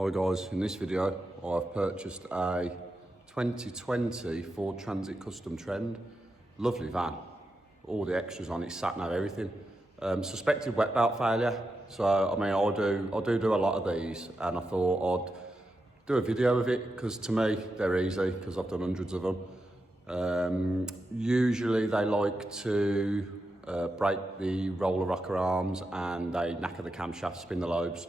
Hi guys, in this video I've purchased a 2020 Ford Transit Custom Trend. Lovely van, all the extras on it, sat nav, everything. Suspected wet belt failure, so I mean I do a lot of these, and I thought I'd do a video of it because to me they're easy because I've done hundreds of them. Usually they like to break the roller rocker arms and they knacker the camshaft, spin the lobes.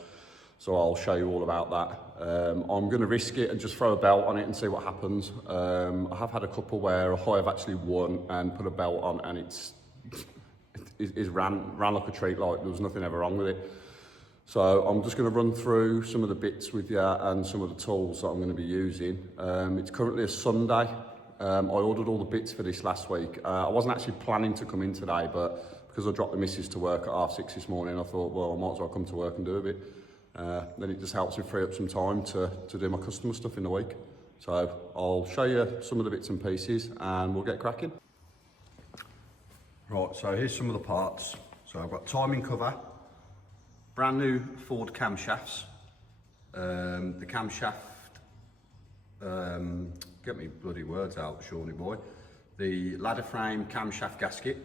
So I'll show you all about that. I'm going to risk it and just throw a belt on it and see what happens. I have had a couple where I have actually won and put a belt on and it ran like a treat, like there was nothing ever wrong with it. So I'm just going to run through some of the bits with you and some of the tools that I'm going to be using. It's currently a Sunday. I ordered all the bits for this last week. I wasn't actually planning to come in today, but because I dropped the missus to work at 6:30 this morning, I thought, well, I might as well come to work and do a bit. Then it just helps me free up some time to do my customer stuff in the week. So I'll show you some of the bits and pieces and we'll get cracking. Right, so here's some of the parts. So I've got timing cover, brand new Ford camshafts. The camshaft, get me bloody words out, Shawnee boy. The ladder frame camshaft gasket,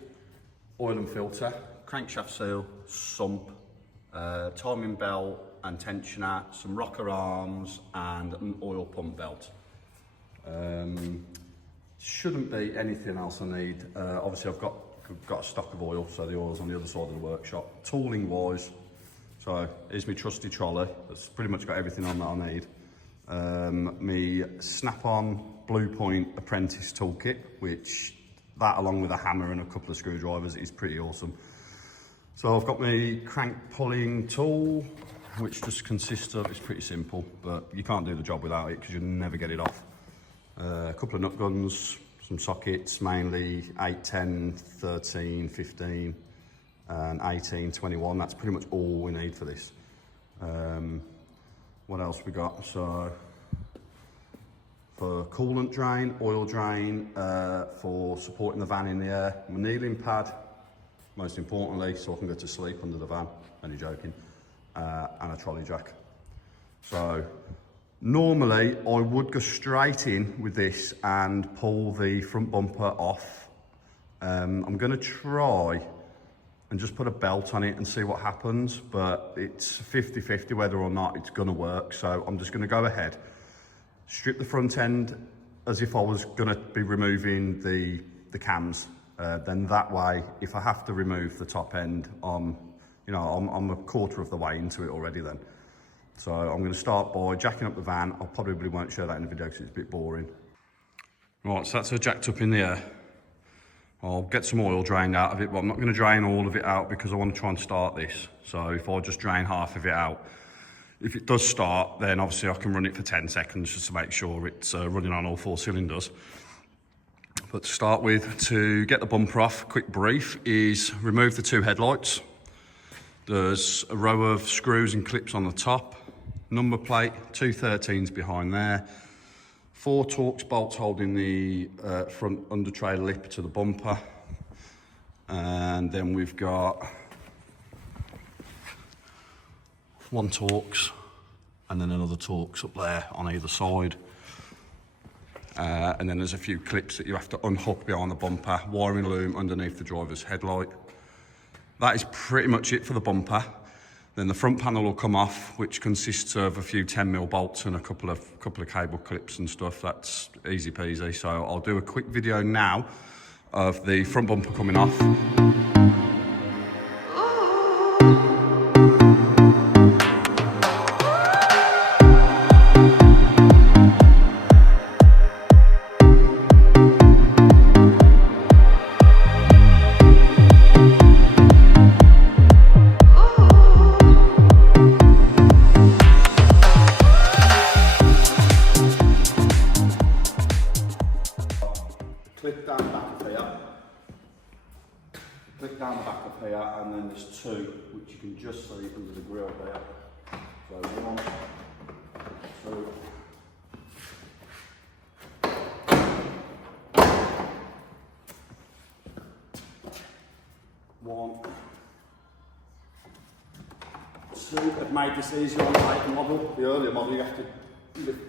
oil and filter, crankshaft seal, sump, timing belt and tensioner, some rocker arms and an oil pump belt. Shouldn't be anything else I need. Obviously I've got a stock of oil, so the oil's on the other side of the workshop. Tooling wise, so here's my trusty trolley. That's pretty much got everything on that I need. Me snap-on Blue Point apprentice toolkit, which that along with a hammer and a couple of screwdrivers is pretty awesome. So I've got my crank pulling tool, which just consists of, it's pretty simple, but you can't do the job without it because you'll never get it off. A couple of nut guns, some sockets, mainly 8, 10, 13, 15, and 18, 21. That's pretty much all we need for this. What else we got? So for coolant drain, oil drain, for supporting the van in the air, my kneeling pad, most importantly, so I can go to sleep under the van, only joking, and a trolley jack. So normally I would go straight in with this and pull the front bumper off. I'm going to try and just put a belt on it and see what happens, but it's 50-50 whether or not it's going to work. So I'm just going to go ahead, strip the front end as if I was going to be removing the cams. Then that way, if I have to remove the top end, I'm a quarter of the way into it already then. So I'm going to start by jacking up the van. I probably won't show that in the video because it's a bit boring. Right, so that's her jacked up in the air. I'll get some oil drained out of it, but I'm not going to drain all of it out because I want to try and start this. So if I just drain half of it out, if it does start, then obviously I can run it for 10 seconds just to make sure it's running on all 4 cylinders. But to start with, to get the bumper off, quick brief is remove the 2 headlights. There's a row of screws and clips on the top, number plate, 2 13s behind there, 4 Torx bolts holding the front under tray lip to the bumper, and then we've got 1 Torx and then another Torx up there on either side. And then there's a few clips that you have to unhook behind the bumper, wiring loom underneath the driver's headlight. That is pretty much it for the bumper. Then the front panel will come off, which consists of a few 10mm bolts and a couple of cable clips and stuff. That's easy peasy. So I'll do a quick video now of the front bumper coming off. Clip down the back of here, clip down the back of here, and then there's 2 which you can just see under the grille there. So 1, 2. One, 2, have made this easier on the later model. The earlier model, you have to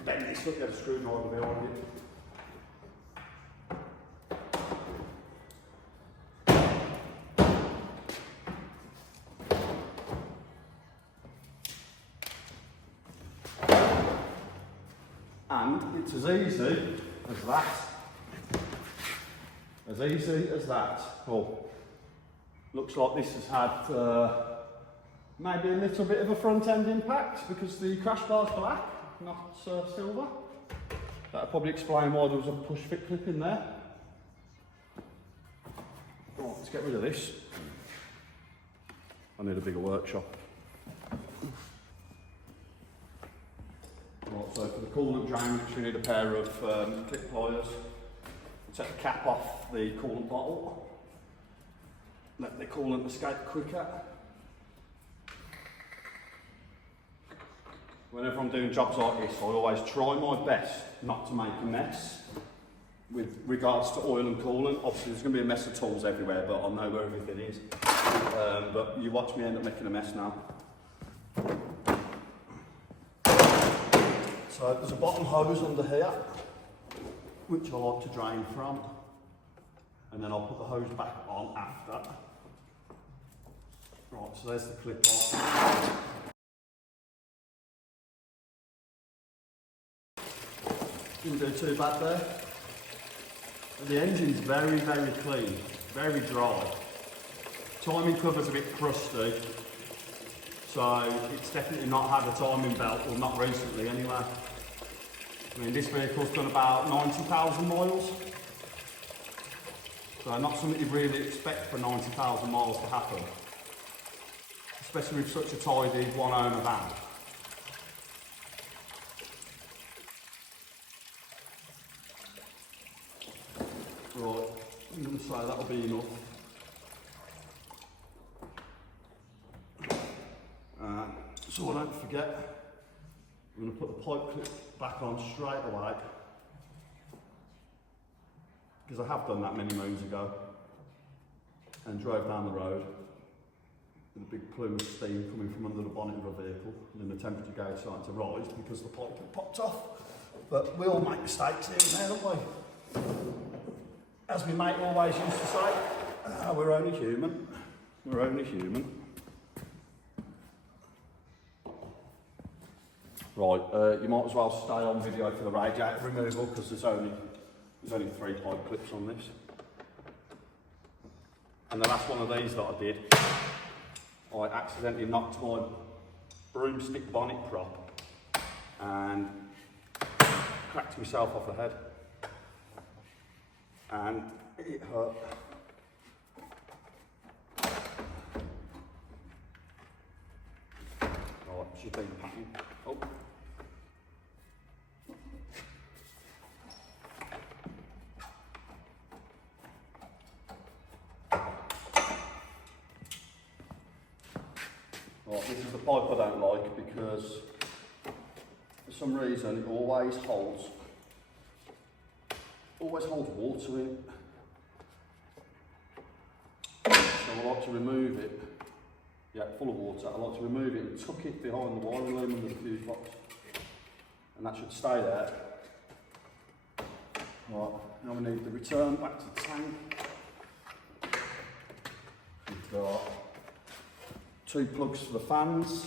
bend this up, you have a screwdriver behind it. And it's as easy as that. As easy as that. Oh, looks like this has had maybe a little bit of a front end impact because the crash bar's black, not silver. That'll probably explain why there was a push fit clip in there. Right, let's get rid of this. I need a bigger workshop. Right, so for the coolant drain, we need a pair of clip pliers. Take the cap off the coolant bottle. Let the coolant escape quicker. Whenever I'm doing jobs like this, I always try my best not to make a mess with regards to oil and coolant. Obviously there's going to be a mess of tools everywhere, but I'll know where everything is. But you watch me end up making a mess now. So there's a bottom hose under here, which I like to drain from, and then I'll put the hose back on after. Right, so there's the clip on. Didn't do too bad there. The engine's very, very clean, very dry. Timing cover's a bit crusty, so it's definitely not had a timing belt, or not recently anyway. I mean, this vehicle's done about 90,000 miles. So not something you'd really expect for 90,000 miles to happen. Especially with such a tidy one-owner van. Right, I'm going to say that'll be enough. So I don't forget, I'm going to put the pipe clip back on straight away, because I have done that many moons ago and drove down the road with a big plume of steam coming from under the bonnet of a vehicle, and then the temperature gauge starting to rise because the pipe had popped off. But we all make mistakes here and there, don't we? As my mate always used to say, we're only human. We're only human. Right, you might as well stay on video for the radiator removal because there's only 3 pipe clips on this. And the last one of these that I did, I accidentally knocked my broomstick bonnet prop and cracked myself off the head. And it hurt. Right, she's been packing. Oh. Right, this is the pipe I don't like because for some reason it always holds water in it. So I like to remove it. Yeah, full of water. I like to remove it and tuck it behind the wiring loom under the fuse box. And that should stay there. Right, now we need the return back to the tank. We've got 2 plugs for the fans.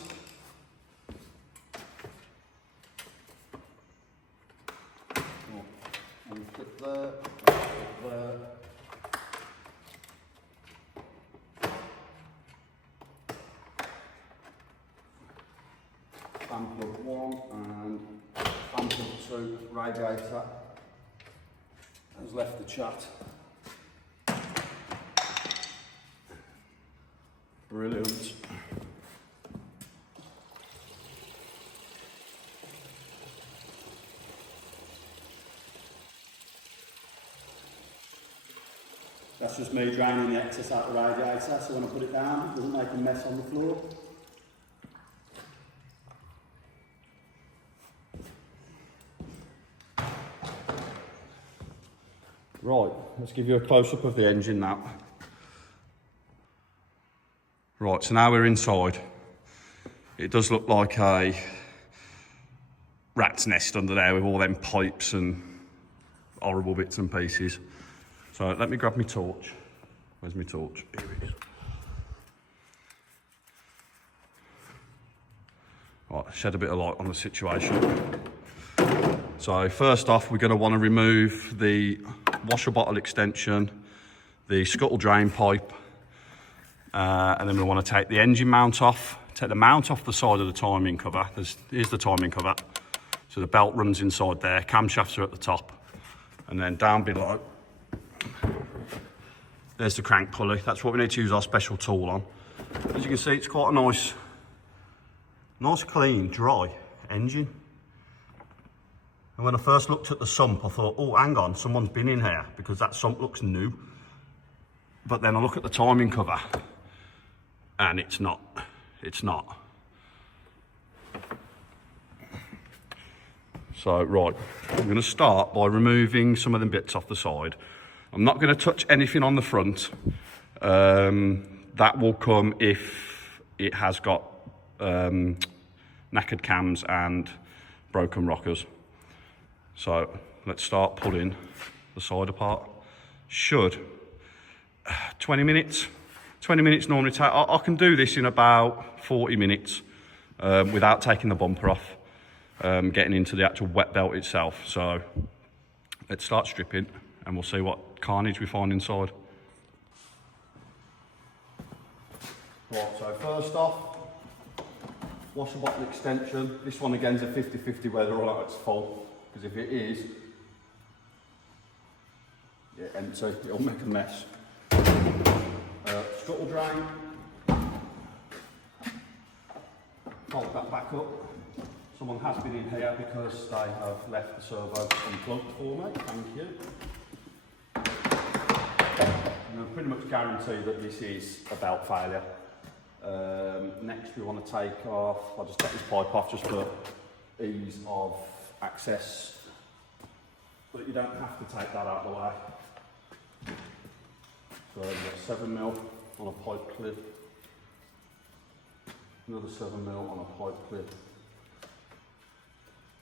One clip there, one clip there. Fan plug 1 and fan plug 2 radiator has left the chat. Brilliant. That's just me draining the excess out of the radiator, so when I put it down, it doesn't make a mess on the floor. Right, let's give you a close-up of the engine now. Right, so now we're inside. It does look like a rat's nest under there with all them pipes and horrible bits and pieces. So let me grab my torch. Where's my torch? Here it is. Right, shed a bit of light on the situation. So first off, we're going to want to remove the washer bottle extension, the scuttle drain pipe, and then we want to take the engine mount off. Take the mount off the side of the timing cover. Here's the timing cover. So the belt runs inside there, camshafts are at the top, and then down below, there's the crank pulley. That's what we need to use our special tool on. As you can see, it's quite a nice clean, dry engine. And when I first looked at the sump, I thought, oh, hang on, someone's been in here because that sump looks new. But then I look at the timing cover and it's not. So, right, I'm going to start by removing some of the bits off the side. I'm not going to touch anything on the front. That will come if it has got knackered cams and broken rockers. So let's start pulling the side apart. Should 20 minutes normally take. I can do this in about 40 minutes without taking the bumper off, getting into the actual wet belt itself. So let's start stripping and we'll see what carnage we find inside. Right, so first off, washer bottle extension. This one again is a 50-50 whether or not it's full, because if it is, yeah, empty, it'll make a mess. Scuttle drain. Fold that back up. Someone has been in here because they have left the servo unplugged for me, thank you. And I pretty much guarantee that this is a belt failure. Next we want to take off, I'll just take this pipe off just for ease of access, but you don't have to take that out of the way. So we've got 7mm on a pipe clip, another 7mm on a pipe clip.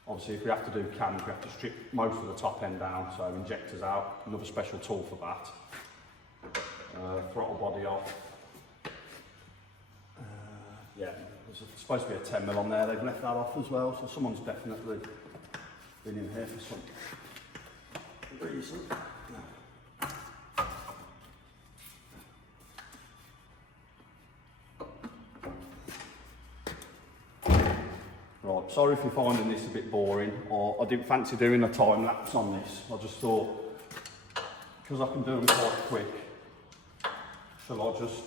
Obviously if we have to do cams, we have to strip most of the top end down, so injectors out, another special tool for that. Throttle body off. Yeah, there's supposed to be a 10mm on there, they've left that off as well, so someone's definitely been in here for some reason. Right, sorry if you're finding this a bit boring, or I didn't fancy doing a time lapse on this. I just thought, because I can do them quite quick, shall I just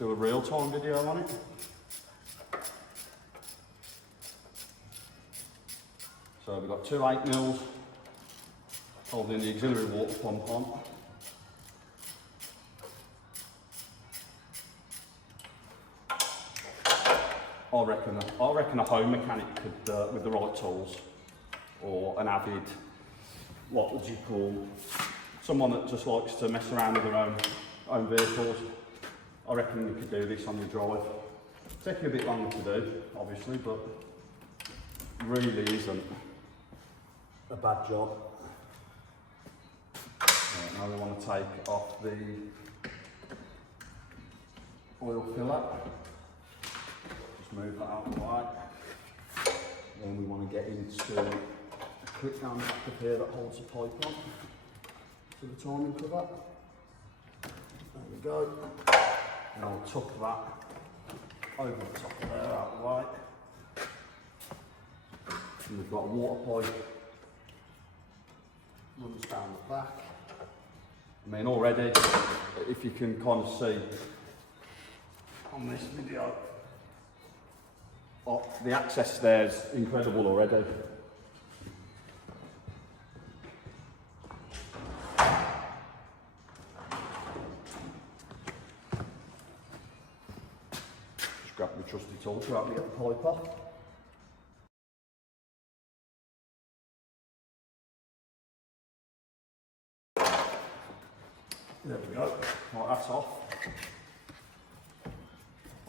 do a real time video on it? So we've got two 8mm holding the auxiliary water pump on. I reckon a home mechanic could, with the right tools, or an avid, what would you call, someone that just likes to mess around with their own vehicles. I reckon you could do this on your drive. Take you a bit longer to do, obviously, but really isn't a bad job. Right, now we want to take off the oil filler. Just move that out of the way. Then we want to get into a clip down the back of here that holds the pipe on to the timing cover. There we go. And I'll tuck that over the top of there out of the way. And we've got a water pipe runs down the back. I mean, already, if you can kind of see on this video, the access there is incredible already. Just grab my trusty tool to help me get the pipe off. There we go. Right, that's off.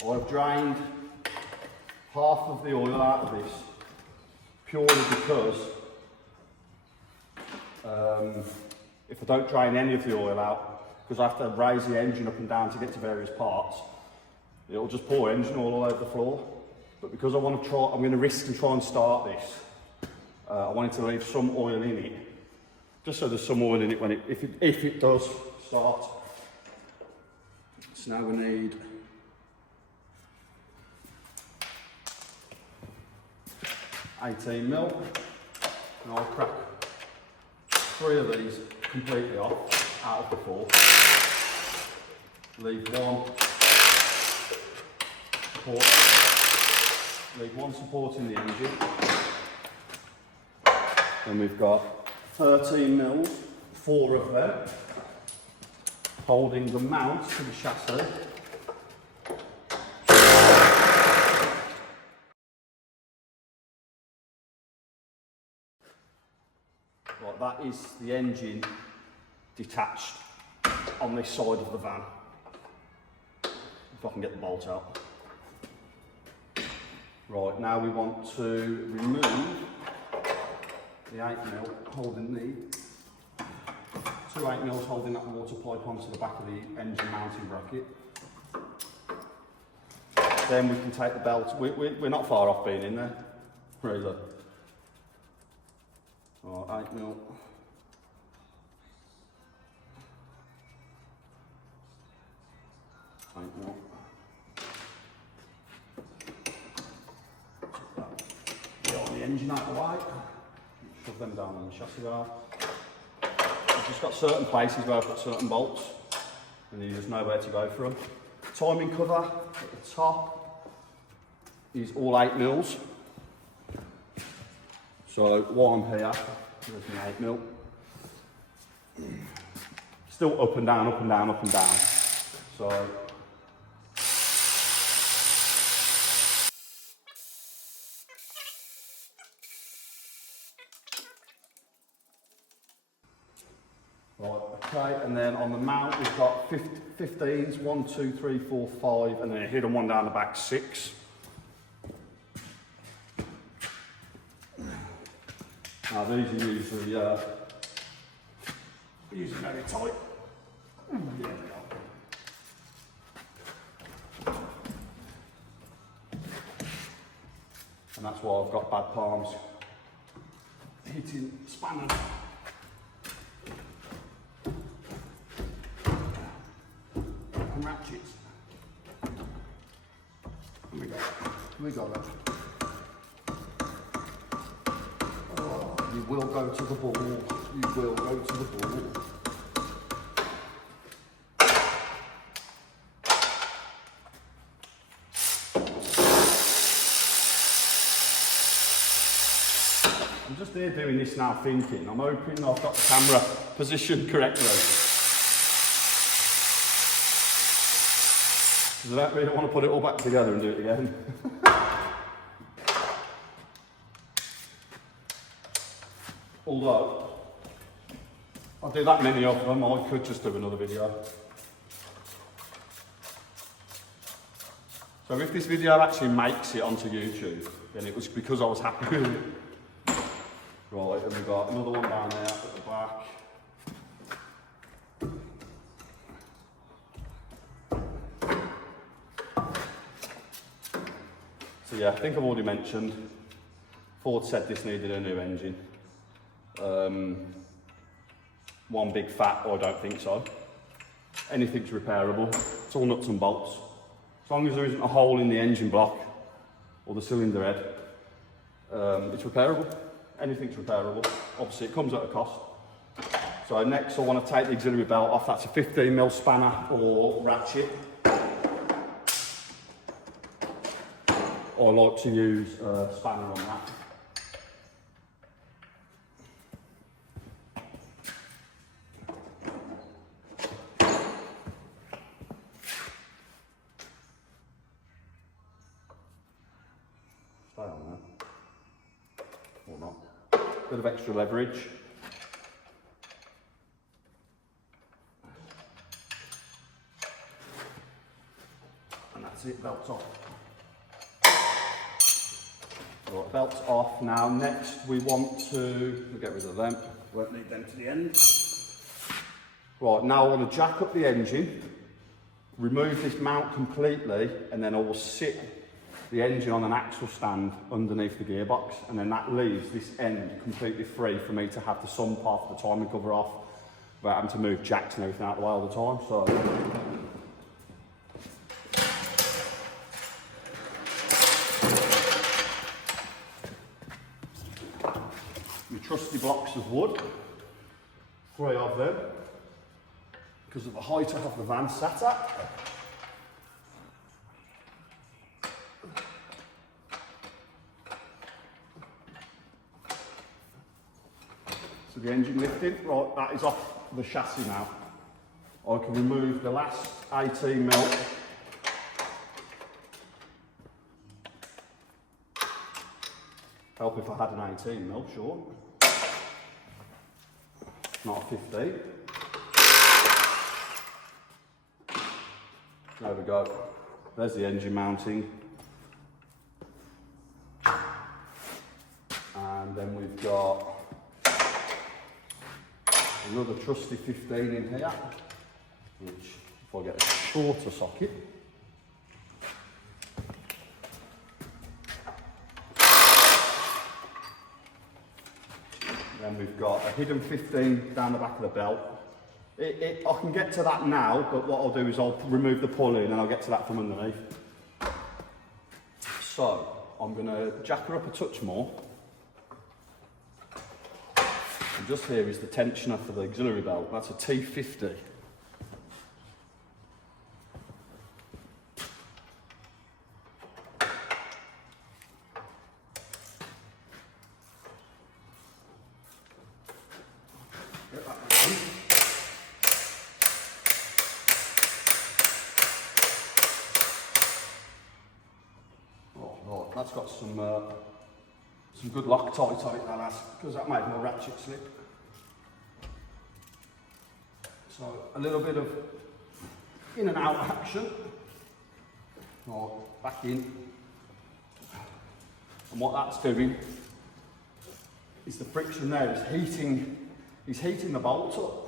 I've drained half of the oil out of this, purely because if I don't drain any of the oil out, because I have to raise the engine up and down to get to various parts, it'll just pour engine oil all over the floor. But because I want to try, I'm going to risk and try and start this. I wanted to leave some oil in it, just so there's some oil in it when if it does start. So now we need 18mm, and I'll crack 3 of these completely off out of the 4. Leave one supporting the engine. And we've got 13mm, 4 of them, holding the mount to the chassis. Right, that is the engine detached on this side of the van. If I can get the bolt out. Right, now we want to remove the 8mm holding the 2 8mm holding that water pipe onto the back of the engine mounting bracket. Then we can take the belt. We're not far off being in there, really. Right, 8mm. Get the engine out of the way. Shove them down on the chassis bar. I've just got certain places where I've got certain bolts, and you just know where to go for them. Timing cover at the top is all 8mm. So while I'm here, there's my 8mm. Still up and down, up and down, up and down. So right, okay, and then on the mount we've got 15s, 1, 2, 3, 4, 5, and then a hidden one down the back, 6. Now these are usually very tight. There we go. And that's why I've got bad palms hitting spanners. And ratchets. We got it. Oh, you will go to the ball. You will go to the ball. I'm just here doing this now thinking, I'm hoping I've got the camera positioned correctly. Because I don't really want to put it all back together and do it again. Although, I'll do that many of them, I could just do another video. So if this video actually makes it onto YouTube, then it was because I was happy with it. Right, and we've got another one down there at the back. So yeah, I think I've already mentioned, Ford said this needed a new engine. One big fat, I don't think so. Anything's repairable, it's all nuts and bolts. As long as there isn't a hole in the engine block or the cylinder head, it's repairable. Anything's repairable. Obviously it comes at a cost. So next I want to take the auxiliary belt off. That's a 15mm spanner or ratchet. I like to use a spanner on that. Stay on there. Or not. Bit of extra leverage. And that's it, belt's off. Right, belt's off. Now next we want to get rid of them. Won't need them to the end. Right, now I want to jack up the engine, remove this mount completely, and then I will sit the engine on an axle stand underneath the gearbox, and then that leaves this end completely free for me to have the sump off, the timing cover off, without having to move jacks and everything out of the way all the time. So my trusty blocks of wood, 3 of them, because of the height I have the van sat at. So the engine lifting, right, that is off the chassis now. I can remove the last 18 mil. Help if I had an 18 mil, sure. Not a 15. There we go. There's the engine mounting. And then we've got another trusty 15 in here, which if I get a shorter socket, then we've got a hidden 15 down the back of the belt. I can get to that now, but what I'll do is I'll remove the pulley and then I'll get to that from underneath. So I'm going to jack her up a touch more. And just here is the tensioner for the auxiliary belt. That's a T50. That's got some good Loctite on it, that has, because that made more ratchet slip. So a little bit of in and out action. Right, back in. And what that's doing is the friction there is heating the bolts up,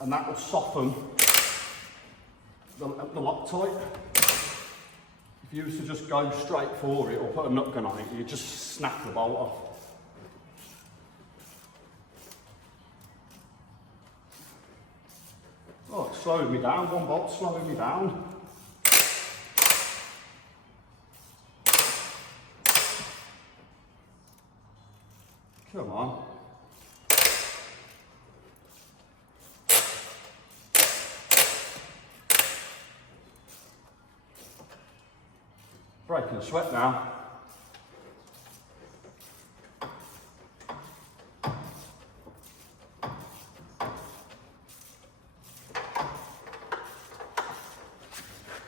and that will soften the Loctite. If you was to just go straight for it or put a nut gun on it, you just snap the bolt off. Oh, it's slowing me down. One bolt's slowing me down. Come on. Breaking a sweat now.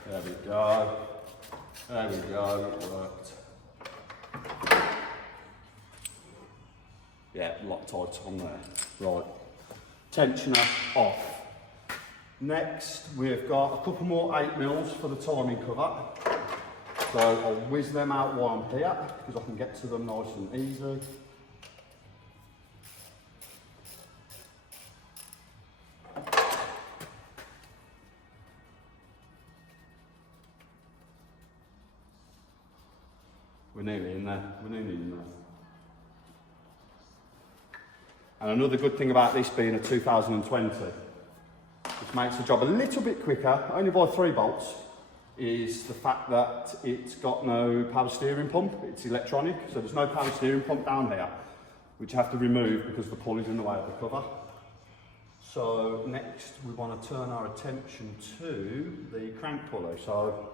There we go. There we go, it worked. Yeah, Loctite on there. Right, tensioner off. Next, we've got a couple more 8mm for the timing cover. So I'll whiz them out while I'm here, because I can get to them nice and easy. We're nearly in there, we're nearly in there. And another good thing about this being a 2020, which makes the job a little bit quicker, only by 3 bolts, is the fact that it's got no power steering pump, it's electronic, so there's no power steering pump down here, which you have to remove because the pulley's in the way of the cover. So next we want to turn our attention to the crank pulley. So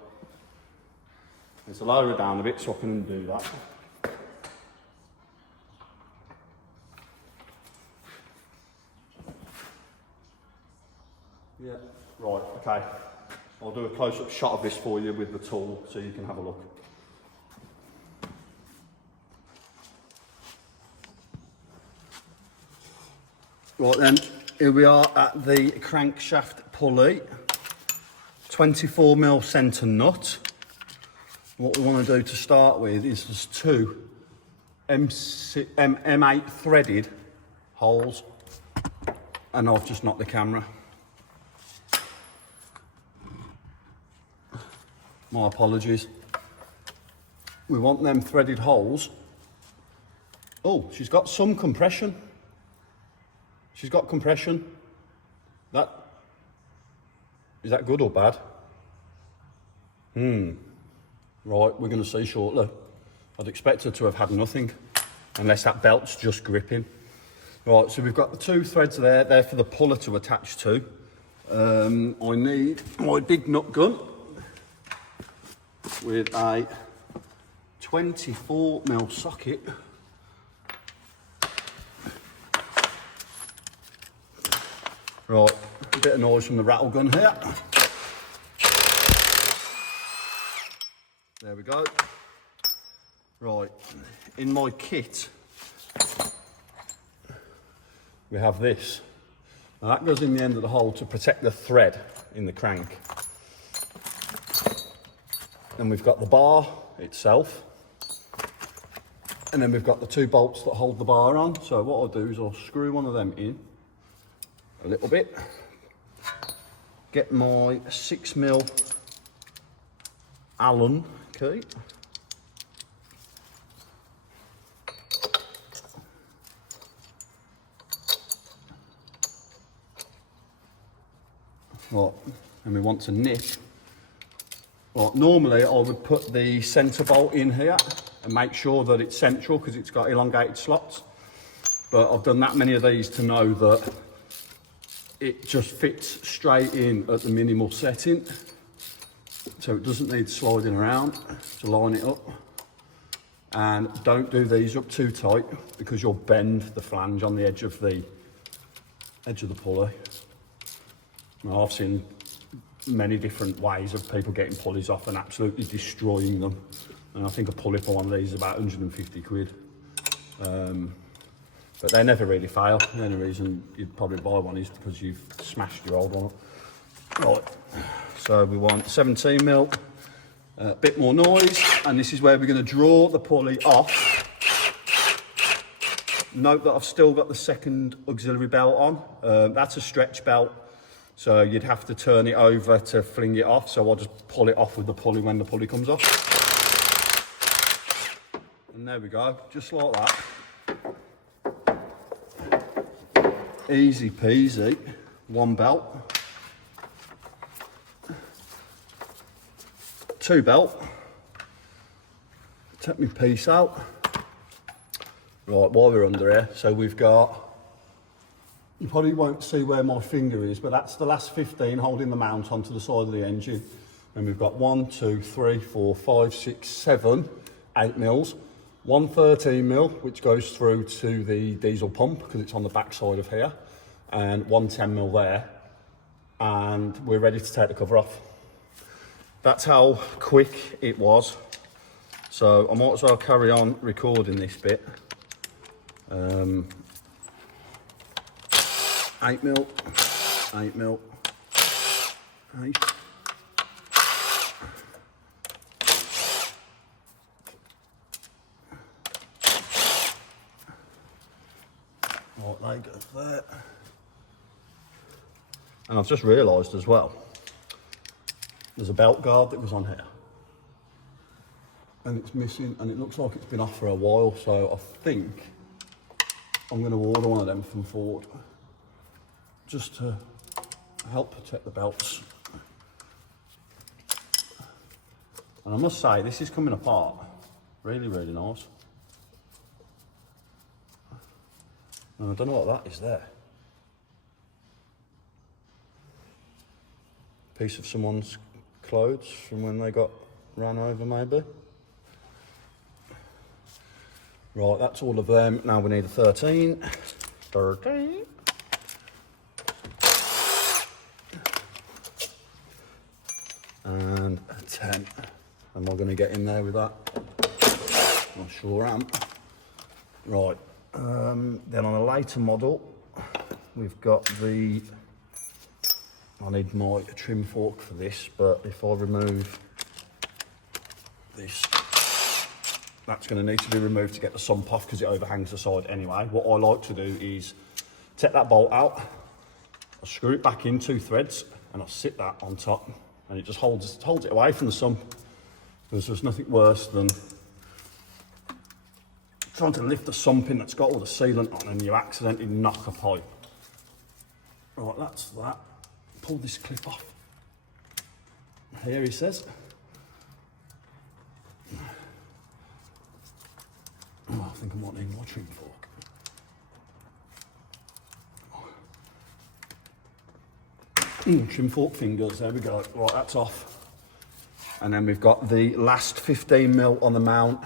let's lower it down a bit so I can undo that. Yeah, right, okay. I'll do a close-up shot of this for you with the tool so you can have a look. Right then, here we are at the crankshaft pulley. 24mm centre nut. What we want to do to start with is there's two M8 threaded holes, and I've just knocked the camera. My apologies. We want them threaded holes. Oh, she's got some compression. She's got compression. Is that good or bad? Right, we're going to see shortly. I'd expect her to have had nothing, unless that belt's just gripping. Right, so we've got the two threads there. They're for the puller to attach to. I need my big nut gun with a 24mm socket. Right, a bit of noise from the rattle gun here. There we go. Right, in my kit, we have this. Now that goes in the end of the hole to protect the thread in the crank. Then we've got the bar itself. And then we've got the two bolts that hold the bar on. So what I'll do is I'll screw one of them in a little bit. Get my 6mm Allen key. Right, and we want to nip. Right, normally I would put the centre bolt in here and make sure that it's central because it's got elongated slots. But I've done that many of these to know that it just fits straight in at the minimal setting. So it doesn't need sliding around to line it up. And don't do these up too tight because you'll bend the flange on the edge of the pulley. Now, I've seen many different ways of people getting pulleys off and absolutely destroying them. And I think a pulley for one of these is about 150 quid. But they never really fail. The only reason you'd probably buy one is because you've smashed your old one up. Right, so we want 17mm, a bit more noise, and this is where we're going to draw the pulley off. Note that I've still got the second auxiliary belt on. That's a stretch belt, so you'd have to turn it over to fling it off, so I'll just pull it off with the pulley when the pulley comes off. And there we go, just like that. Easy peasy, one belt, two belt, take my piece out. Right, while we're under here, so we've got, you probably won't see where my finger is, but that's the last 15 holding the mount onto the side of the engine. And we've got 1, 2, 3, 4, 5, 6, 7, 8mm. One 13mm, which goes through to the diesel pump because it's on the back side of here, and one 10mm there, and we're ready to take the cover off. That's how quick it was. So I might as well carry on recording this bit. 8mm, 8mm, 8. Right, they go there. And I've just realised as well, there's a belt guard that was on here. And it's missing, and it looks like it's been off for a while, so I think I'm going to order one of them from Ford, just to help protect the belts. And I must say, this is coming apart really, really nice. And I don't know what that is there. Piece of someone's clothes from when they got ran over, maybe. Right, that's all of them. Now we need a 13. 13. And a 10. Am I going to get in there with that? I sure am. Right. Then on a later model, we've got the, I need my trim fork for this, but if I remove this. That's going to need to be removed to get the sump off because it overhangs the side anyway. What I like to do is take that bolt out, I'll screw it back in 2 threads, and I'll sit that on top, and it just holds it away from the sump. Because there's nothing worse than trying to lift the sump in that's got all the sealant on and you accidentally knock a pipe. Right, that's that. Pull this clip off. Here he says. Oh, I think I might need more trim fork. Trim fork fingers, there we go. Right, that's off. And then we've got the last 15mm on the mount,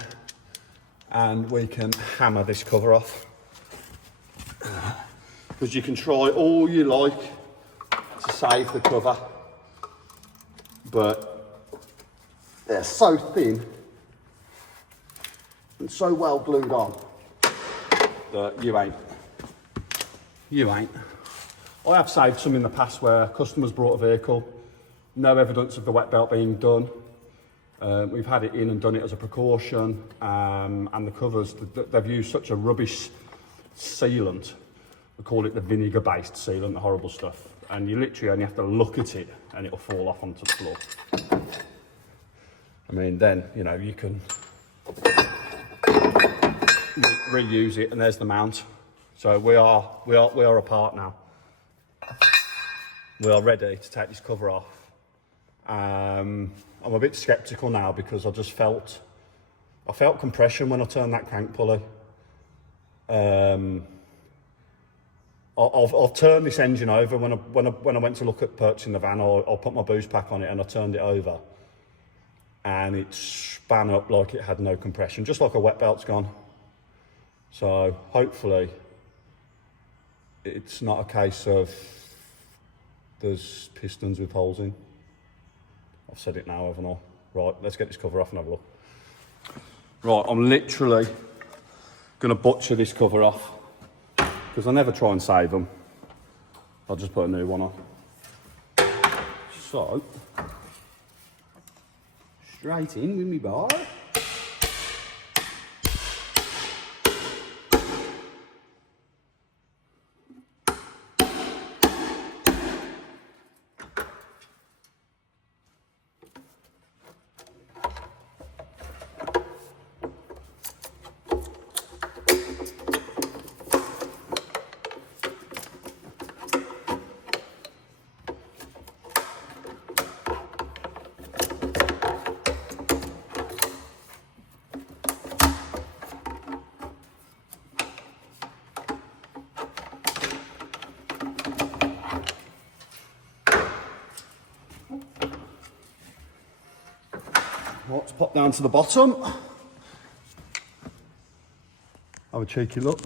and we can hammer this cover off. Because you can try all you like to save the cover, but they're so thin and so well glued on that you ain't. I have saved some in the past where customers brought a vehicle, no evidence of the wet belt being done. We've had it in and done it as a precaution, and the covers, they've used such a rubbish sealant. We call it the vinegar-based sealant, the horrible stuff. And you literally only have to look at it and it'll fall off onto the floor. I mean, then, you know, you can reuse it, and there's the mount. So we are apart now. We are ready to take this cover off. I'm a bit sceptical now because I felt compression when I turned that crank pulley. I've turned this engine over when I went to look at purchasing the van. I put my boost pack on it and I turned it over, and it span up like it had no compression, just like a wet belt's gone. So hopefully it's not a case of there's pistons with holes in. I've said it now, haven't I? Right, let's get this cover off and have a look. Right, I'm literally going to butcher this cover off because I never try and save them. I'll just put a new one on. So, straight in with me bar. Let's pop down to the bottom. Have a cheeky look.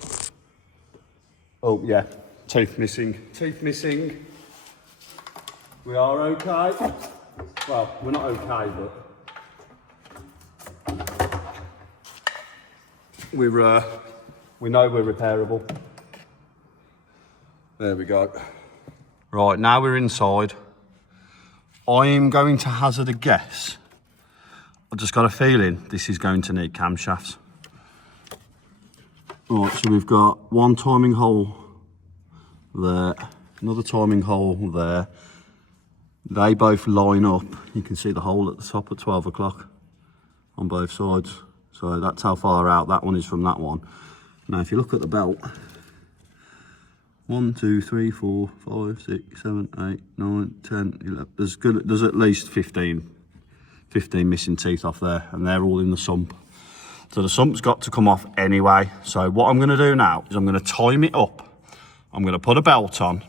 Oh yeah, teeth missing. Teeth missing. We are okay. Well, we're not okay, but we know we're repairable. There we go. Right, now we're inside. I'm going to hazard a guess. I've just got a feeling this is going to need camshafts. Right, so we've got one timing hole there, another timing hole there. They both line up. You can see the hole at the top at 12 o'clock on both sides. So that's how far out that one is from that one. Now, if you look at the belt, 1, 2, 3, 4, 5, 6, 7, 8, 9, 10, 11. There's at least 15 missing teeth off there, and they're all in the sump. So the sump's got to come off anyway. So what I'm going to do now is I'm going to time it up. I'm going to put a belt on,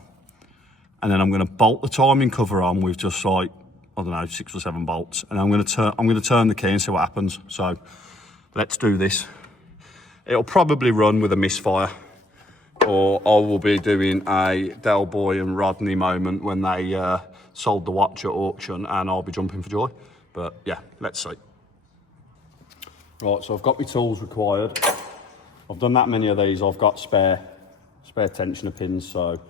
and then I'm going to bolt the timing cover on with just like, I don't know, 6 or 7 bolts, and I'm going to turn the key and see what happens. So let's do this. It'll probably run with a misfire, or I will be doing a Del Boy and Rodney moment when they sold the watch at auction, and I'll be jumping for joy. But yeah, let's see. Right, so I've got my tools required. I've done that many of these. I've got spare tensioner pins. So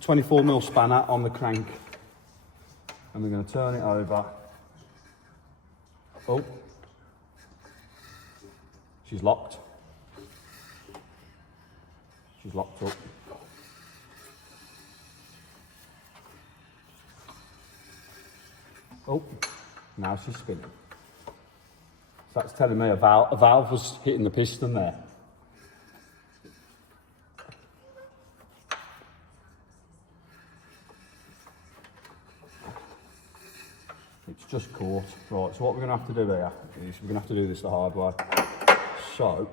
24mm spanner on the crank, and we're going to turn it over. Oh, She's locked. She's locked up. Oh, now she's spinning. So that's telling me a valve was hitting the piston there. It's just caught. Right, so what we're going to have to do here is we're going to have to do this the hard way. So,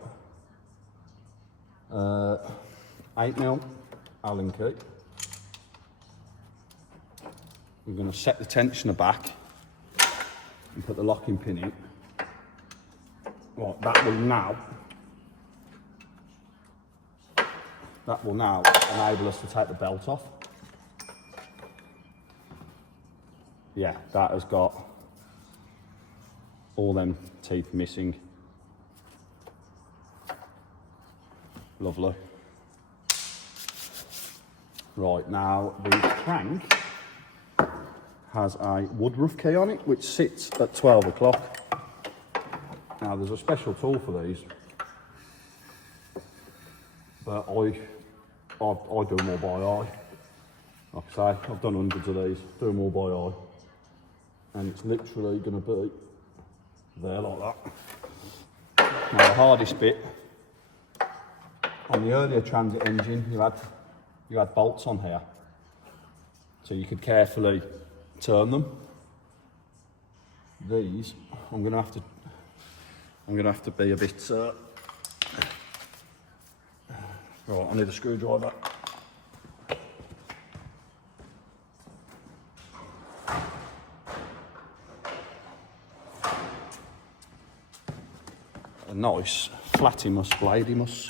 8mm Allen key. We're going to set the tensioner back and put the locking pin in. Right, that will now enable us to take the belt off. Yeah, that has got all them teeth missing. Lovely. Right, now the crank has a woodruff key on it, which sits at 12 o'clock. Now there's a special tool for these, but I do them all by eye. Like I say, I've done hundreds of these, do them all by eye. And it's literally going to be there like that. Now the hardest bit, on the earlier transit engine, you had bolts on here, so you could carefully turn them. These, I'm going to have to be a bit. Right, I need a screwdriver. A nice flattimus, bladimus.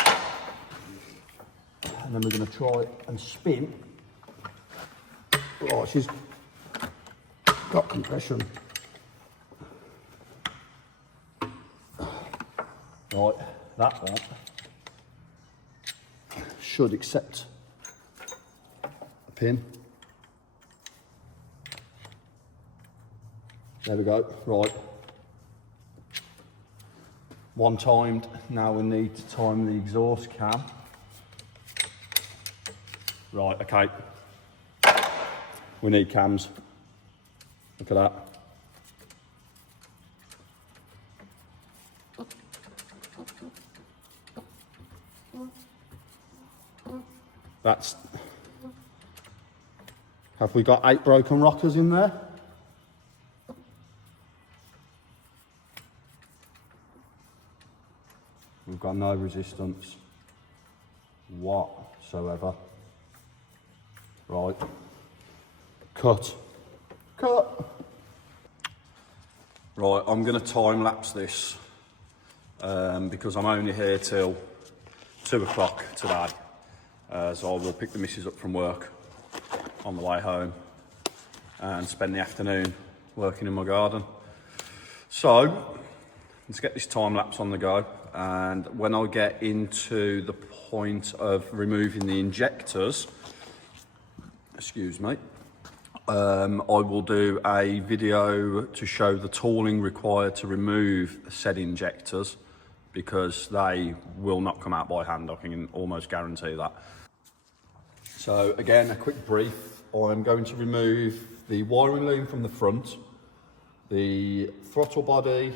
And then we're going to try and spin. Oh, she's got compression. Right, that one should accept a pin. There we go, right. One timed, now we need to time the exhaust cam. Right, okay. We need cams. Look at that. That's... Have we got 8 broken rockers in there? We've got no resistance whatsoever. Right. Cut. Cut. Right, I'm going to time lapse this because I'm only here till 2 o'clock today. So I will pick the missus up from work on the way home and spend the afternoon working in my garden. So let's get this time lapse on the go, and when I get into the point of removing the injectors, excuse me, I will do a video to show the tooling required to remove said injectors, because they will not come out by hand, I can almost guarantee that. So again, a quick brief. I'm going to remove the wiring loom from the front, the throttle body,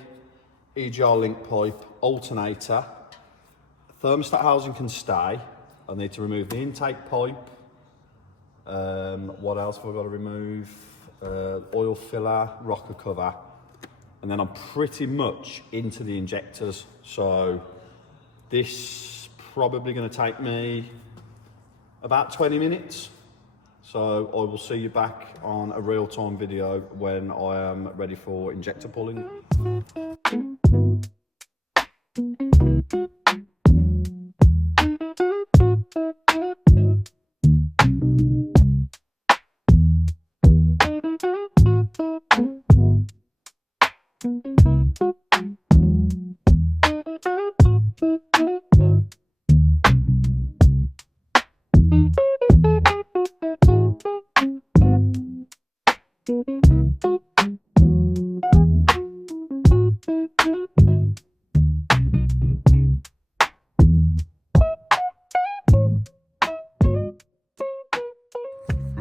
EGR link pipe, alternator, thermostat housing can stay. I need to remove the intake pipe. What else have I got to remove? Oil filler, rocker cover, and then I'm pretty much into the injectors. So this probably going to take me about 20 minutes. So I will see you back on a real-time video when I am ready for injector pulling.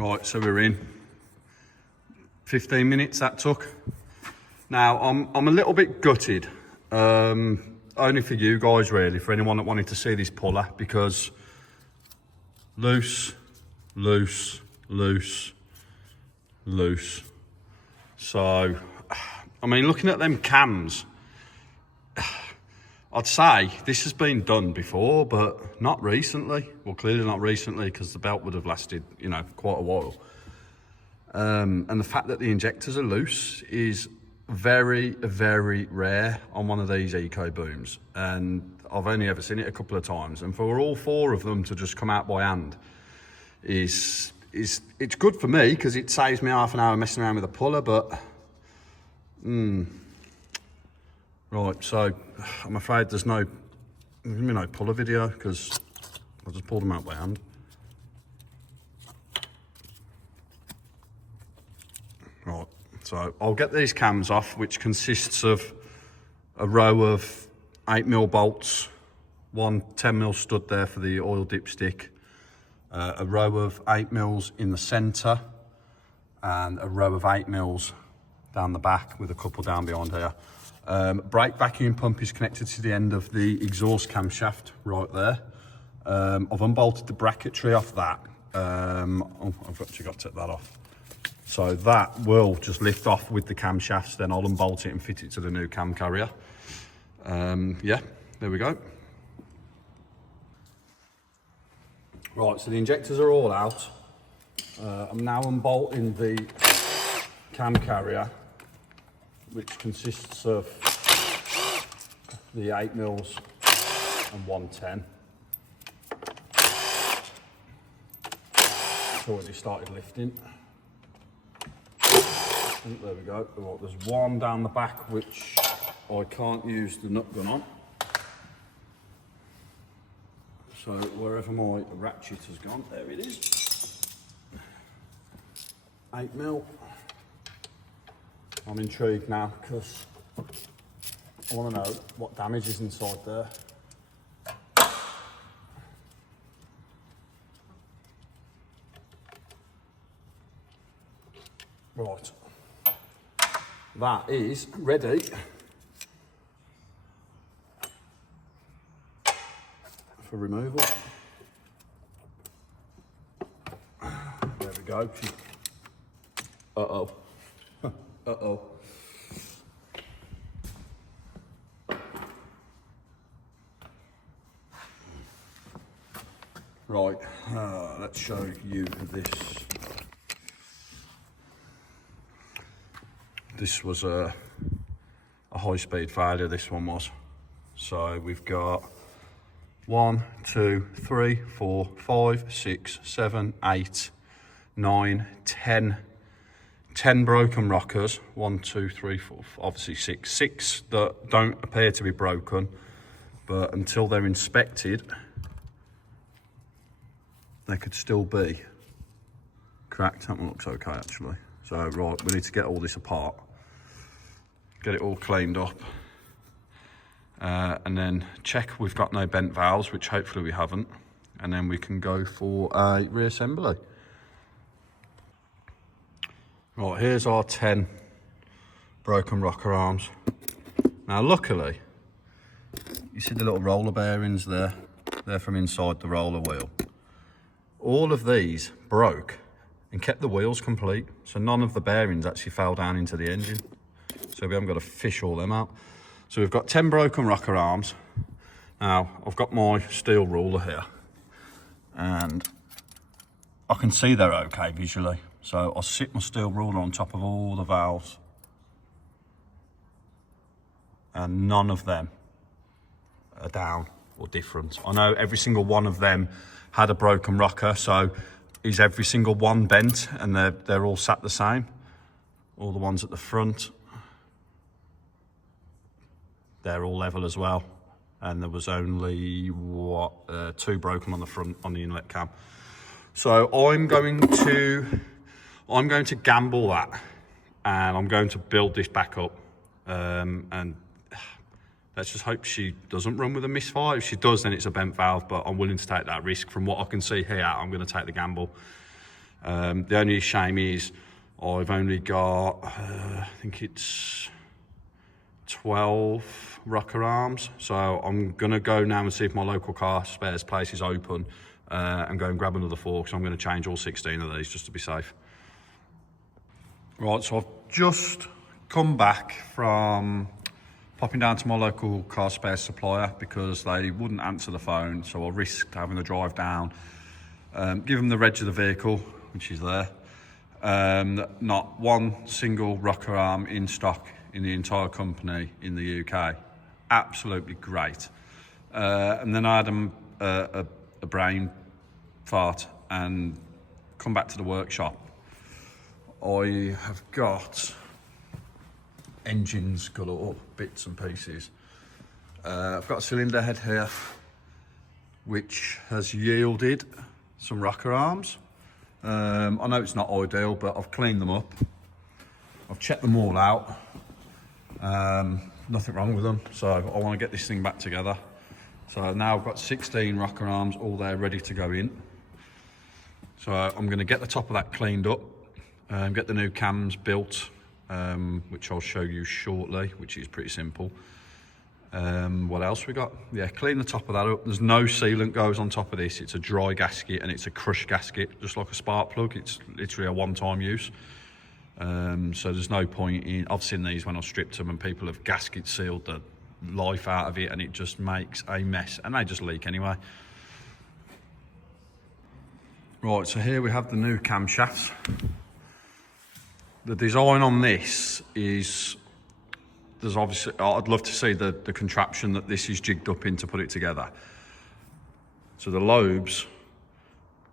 Right, so we're in. 15 minutes that took. Now, I'm a little bit gutted. Only for you guys, really, for anyone that wanted to see this puller, because loose, loose, loose, loose. So, I mean, looking at them cams, I'd say this has been done before, but not recently. Well, clearly not recently, because the belt would have lasted, you know, quite a while. And the fact that the injectors are loose is very, very rare on one of these eco booms. And I've only ever seen it a couple of times. And for all four of them to just come out by hand it's good for me, because it saves me half an hour messing around with a puller, but right, so I'm afraid there's no puller video, because I'll just pull them out by hand. Right, so I'll get these cams off, which consists of a row of 8mm bolts, one 10mm stud there for the oil dipstick, a row of 8mm in the centre, and a row of 8mm down the back with a couple down behind here. Brake vacuum pump is connected to the end of the exhaust camshaft right there. I've unbolted the bracketry off that. I've actually got to take that off. So that will just lift off with the camshafts, then I'll unbolt it and fit it to the new cam carrier. Yeah, there we go. Right, so the injectors are all out. I'm now unbolting the cam carrier, which consists of the 8mm and 110. It's already started lifting. And there we go. Right, there's one down the back which I can't use the nut gun on. So wherever my ratchet has gone, there it is. 8mm. I'm intrigued now, because I want to know what damage is inside there. Right, that is ready for removal. There we go. Uh-oh. Uh-oh. Right, let's show you this. This was a high-speed failure, this one was. So we've got 1, 2, 3, 4, 5, 6, 7, 8, 9, 10 broken rockers. 1, 2, 3, 4, obviously 6. 6 that don't appear to be broken, but until they're inspected, they could still be cracked. That one looks okay, actually. So, right, we need to get all this apart, get it all cleaned up, and then check we've got no bent valves, which hopefully we haven't, and then we can go for a reassembly. Right, here's our 10 broken rocker arms. Now, luckily, you see the little roller bearings there? They're from inside the roller wheel. All of these broke and kept the wheels complete, so none of the bearings actually fell down into the engine. So we haven't got to fish all them out. So we've got 10 broken rocker arms. Now, I've got my steel ruler here, and I can see they're okay visually. So I'll sit my steel ruler on top of all the valves, and none of them are down or different. I know every single one of them had a broken rocker, so is every single one bent and they're all sat the same? All the ones at the front, they're all level as well. And there was only, 2 broken on the front on the inlet cam. So I'm going to gamble that, and I'm going to build this back up. And let's just hope she doesn't run with a misfire. If she does, then it's a bent valve, but I'm willing to take that risk. From what I can see here, I'm going to take the gamble. The only shame is I've only got, I think it's 12 rocker arms. So I'm gonna go now and see if my local car spares place is open and go and grab another 4, because I'm gonna change all 16 of these just to be safe. Right, so I've just come back from popping down to my local car spare supplier because they wouldn't answer the phone, so I risked having to drive down, give them the reg of the vehicle, which is there. Not one single rocker arm in stock in the entire company in the UK. Absolutely great. And then I had a brain fart and come back to the workshop. I have got engines galore, bits and pieces. I've got a cylinder head here, which has yielded some rocker arms. I know it's not ideal, but I've cleaned them up. I've checked them all out. Nothing wrong with them, so I want to get this thing back together. So now I've got 16 rocker arms all there ready to go in. So I'm going to get the top of that cleaned up, get the new cams built, which I'll show you shortly, which is pretty simple. What else we got? Yeah, clean the top of that up. There's no sealant goes on top of this. It's a dry gasket and it's a crush gasket, just like a spark plug. It's literally a one-time use. So there's no point in, I've seen these when I've stripped them and people have gasket sealed the life out of it and it just makes a mess and they just leak anyway. Right, so here we have the new camshafts. The design on this is, there's obviously, I'd love to see the contraption that this is jigged up in to put it together. So the lobes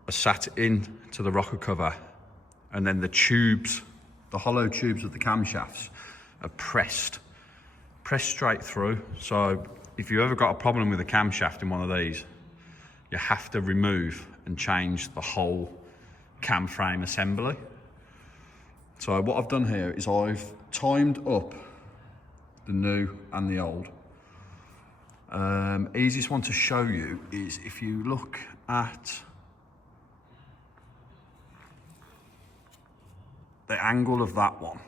are sat into the rocker cover and then the tubes, the hollow tubes of the camshafts are pressed straight through. So if you ever got a problem with a camshaft in one of these, you have to remove and change the whole cam frame assembly. So what I've done here is I've timed up the new and the old. Easiest one to show you is if you look at the angle of that one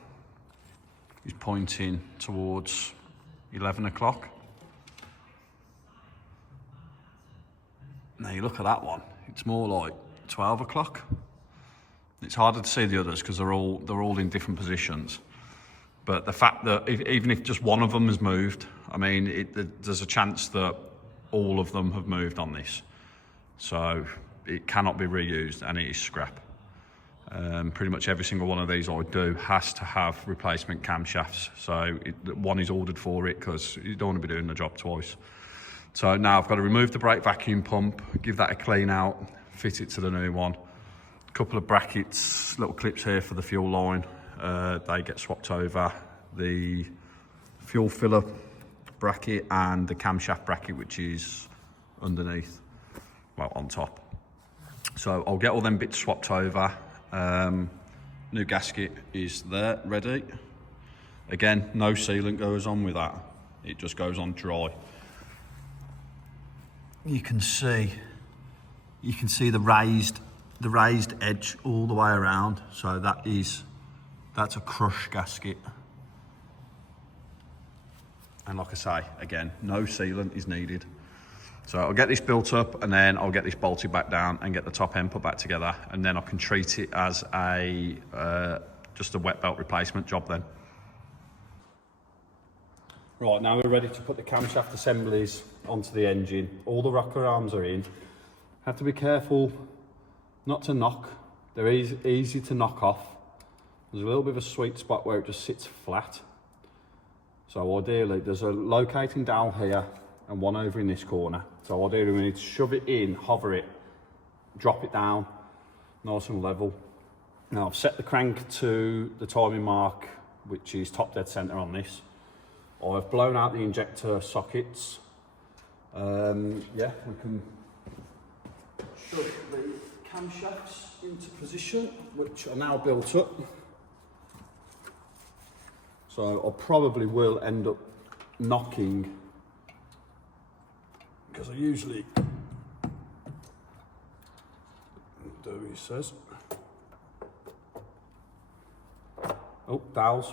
is pointing towards 11 o'clock. Now you look at that one, it's more like 12 o'clock. It's harder to see the others because they're all in different positions. But the fact that even if just one of them has moved, I mean, there's a chance that all of them have moved on this. So it cannot be reused and it is scrap. Pretty much every single one of these I do has to have replacement camshafts. So one is ordered for it because you don't want to be doing the job twice. So now I've got to remove the brake vacuum pump, give that a clean out, fit it to the new one. A couple of brackets, little clips here for the fuel line. They get swapped over. The fuel filler bracket and the camshaft bracket, which is underneath, well, on top. So I'll get all them bits swapped over. New gasket is there, ready. Again, no sealant goes on with that. It just goes on dry. You can see the raised edge all the way around. So that's a crush gasket. And like I say, again, no sealant is needed. So I'll get this built up and then I'll get this bolted back down and get the top end put back together, and then I can treat it as just a wet belt replacement job then. Right, now we're ready to put the camshaft assemblies onto the engine. All the rocker arms are in. Have to be careful not to knock. They're easy to knock off. There's a little bit of a sweet spot where it just sits flat. So ideally, there's a locating down here and one over in this corner. So ideally we need to shove it in, hover it, drop it down, nice and level. Now I've set the crank to the timing mark, which is top dead center on this. I've blown out the injector sockets. Yeah, we can shove the camshafts into position, which are now built up. So I probably will end up knocking, because I usually do, he says. Oh, dowels.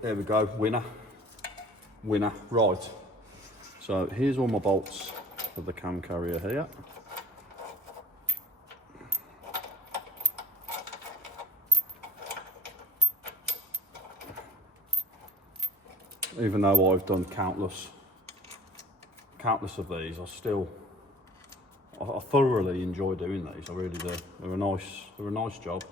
There we go, winner. Winner, right. So here's all my bolts for the cam carrier here. Even though I've done countless of these, I thoroughly enjoy doing these. I really do. They're a nice job.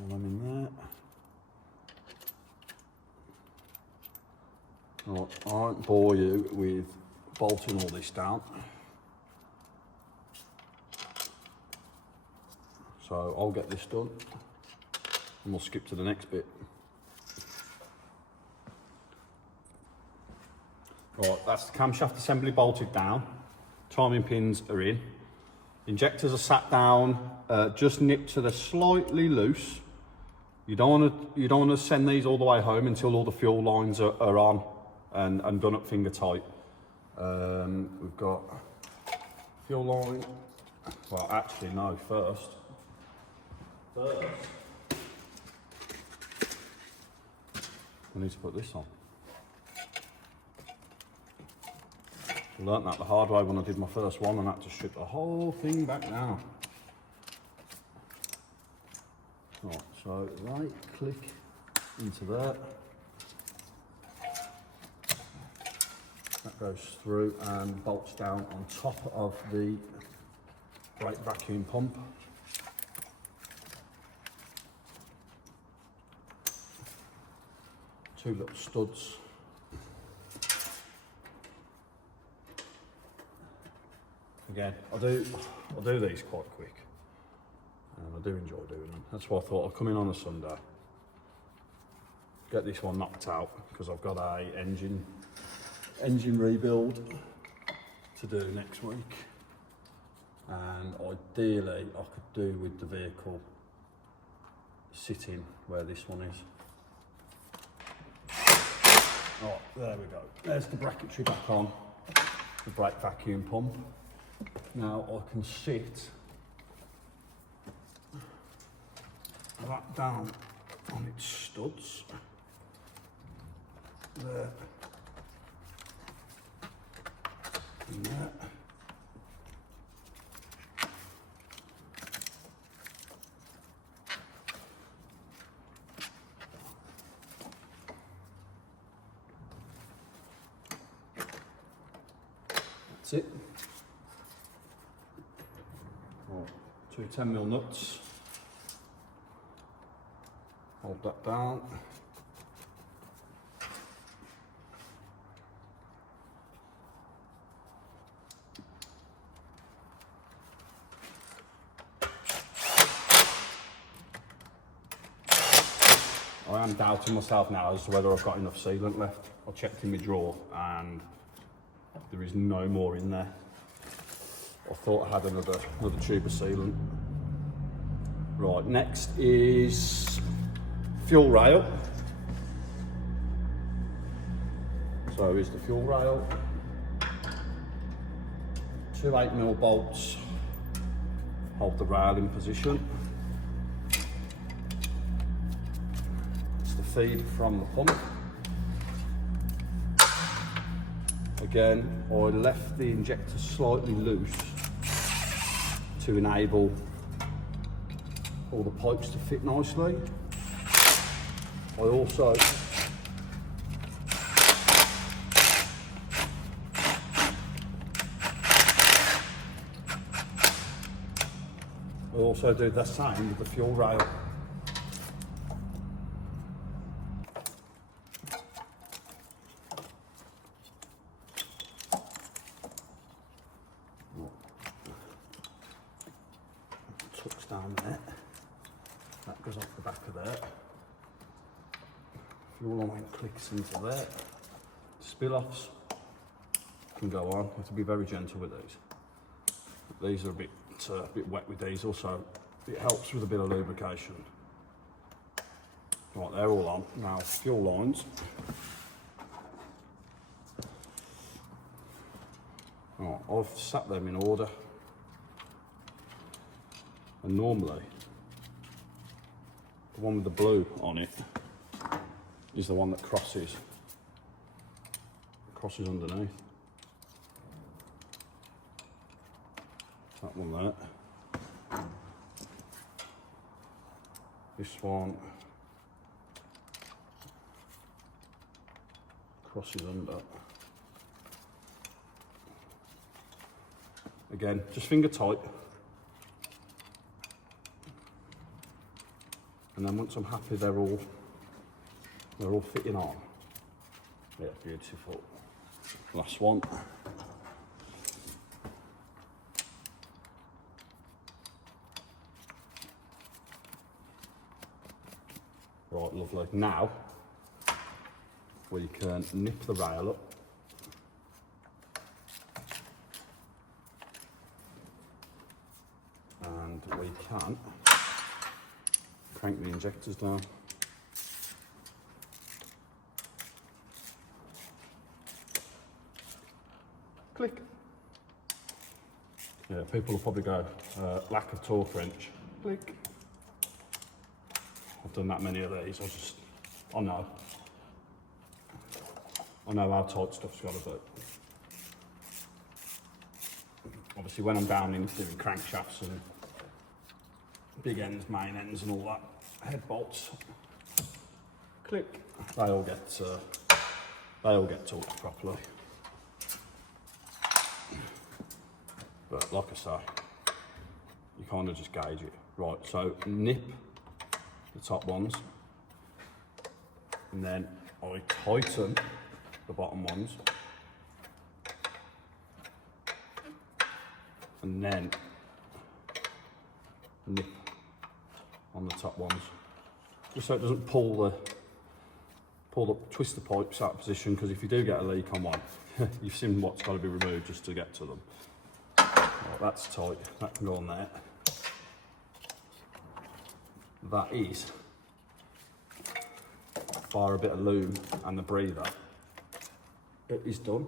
All them in there. Right, I won't bore you with bolting all this down. So I'll get this done and we'll skip to the next bit. Right, that's the camshaft assembly bolted down. Timing pins are in. Injectors are sat down, just nipped so they're slightly loose. You don't want to send these all the way home until all the fuel lines are on and done up finger tight. We've got fuel line. Well, actually no. First, I need to put this on. I learnt that the hard way when I did my first one, and I had to strip the whole thing back down. Right, so right click into there. That goes through and bolts down on top of the brake vacuum pump. Two little studs. Again, I do these quite quick, and I do enjoy doing them. That's why I thought I'd come in on a Sunday, get this one knocked out, because I've got a engine rebuild to do next week, and ideally I could do with the vehicle sitting where this one is. Oh, there we go. There's the bracketry back on the brake vacuum pump. Now I can sit that down on its studs there and there. That's it. Two 10mm nuts. Hold that down. I am doubting myself now as to whether I've got enough sealant left. I checked in my drawer and there is no more in there. I thought I had another tube of sealant. Right, next is fuel rail. So here's the fuel rail. Two 8mm bolts hold the rail in position. It's the feed from the pump. Again, I left the injector slightly loose to enable all the pipes to fit nicely. I also do the same with the fuel rail. Tucks down there. That goes off the back of there. Fuel line clicks into there. Spill-offs can go on. You have to be very gentle with these. These are a bit wet with diesel, so it helps with a bit of lubrication. Right, they're all on. Now, fuel lines. Right, I've sat them in order, and normally the one with the blue on it is the one that crosses underneath. That one there. This one crosses under. Again, just finger tight. And then once I'm happy they're all fitting on. Yeah, beautiful. Last one. Right, lovely. Now we can nip the rail up. And we can crank the injectors down. Click. Yeah, people will probably go, lack of torque wrench. Click. I've done that many of these, I know how tight stuff's got to be. Obviously when I'm down in doing crankshafts and big ends, main ends and all that, head bolts, click, they all get torqued properly. But like I say, you kind of just gauge it. Right, so nip the top ones, and then I tighten the bottom ones, and then nip on the top ones, just so it doesn't twist the pipes out of position, because if you do get a leak on one, you've seen what's got to be removed just to get to them. Right, that's tight, that can go on there. That is, fire a bit of lube and the breather, it is done.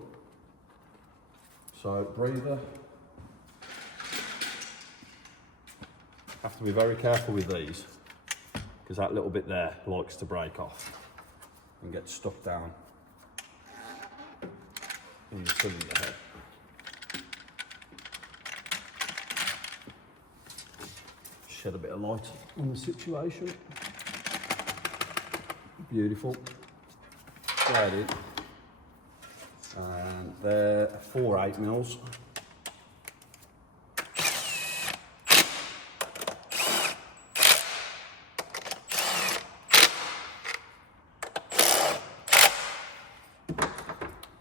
So breather, have to be very careful with these, because that little bit there likes to break off and get stuck down in the cylinder head. Shed a bit of light on the situation. Beautiful. Straight in. And they're 4 8mm.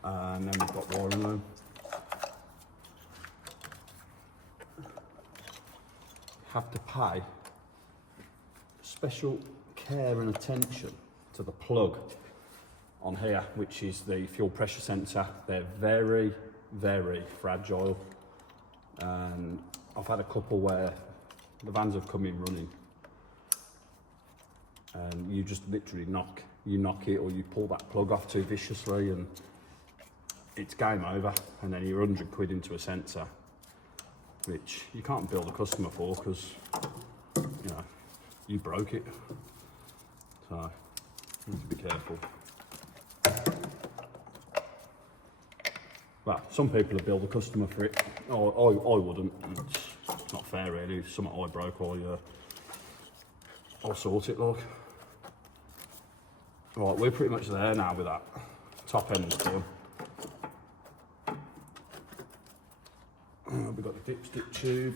And then we've got wiring loom. Have to pay special care and attention to the plug on here, which is the fuel pressure sensor. They're very, very fragile, and I've had a couple where the vans have come in running and you just literally knock it, or you pull that plug off too viciously and it's game over, and then you're 100 quid into a sensor, which you can't bill the customer for, because you know you broke it. So you need to be careful. Well, some people have billed the customer for it. I wouldn't. It's not fair, really. If something I broke, I'll sort it, look. Right, we're pretty much there now with that. Top end's done. We've got the dipstick tube.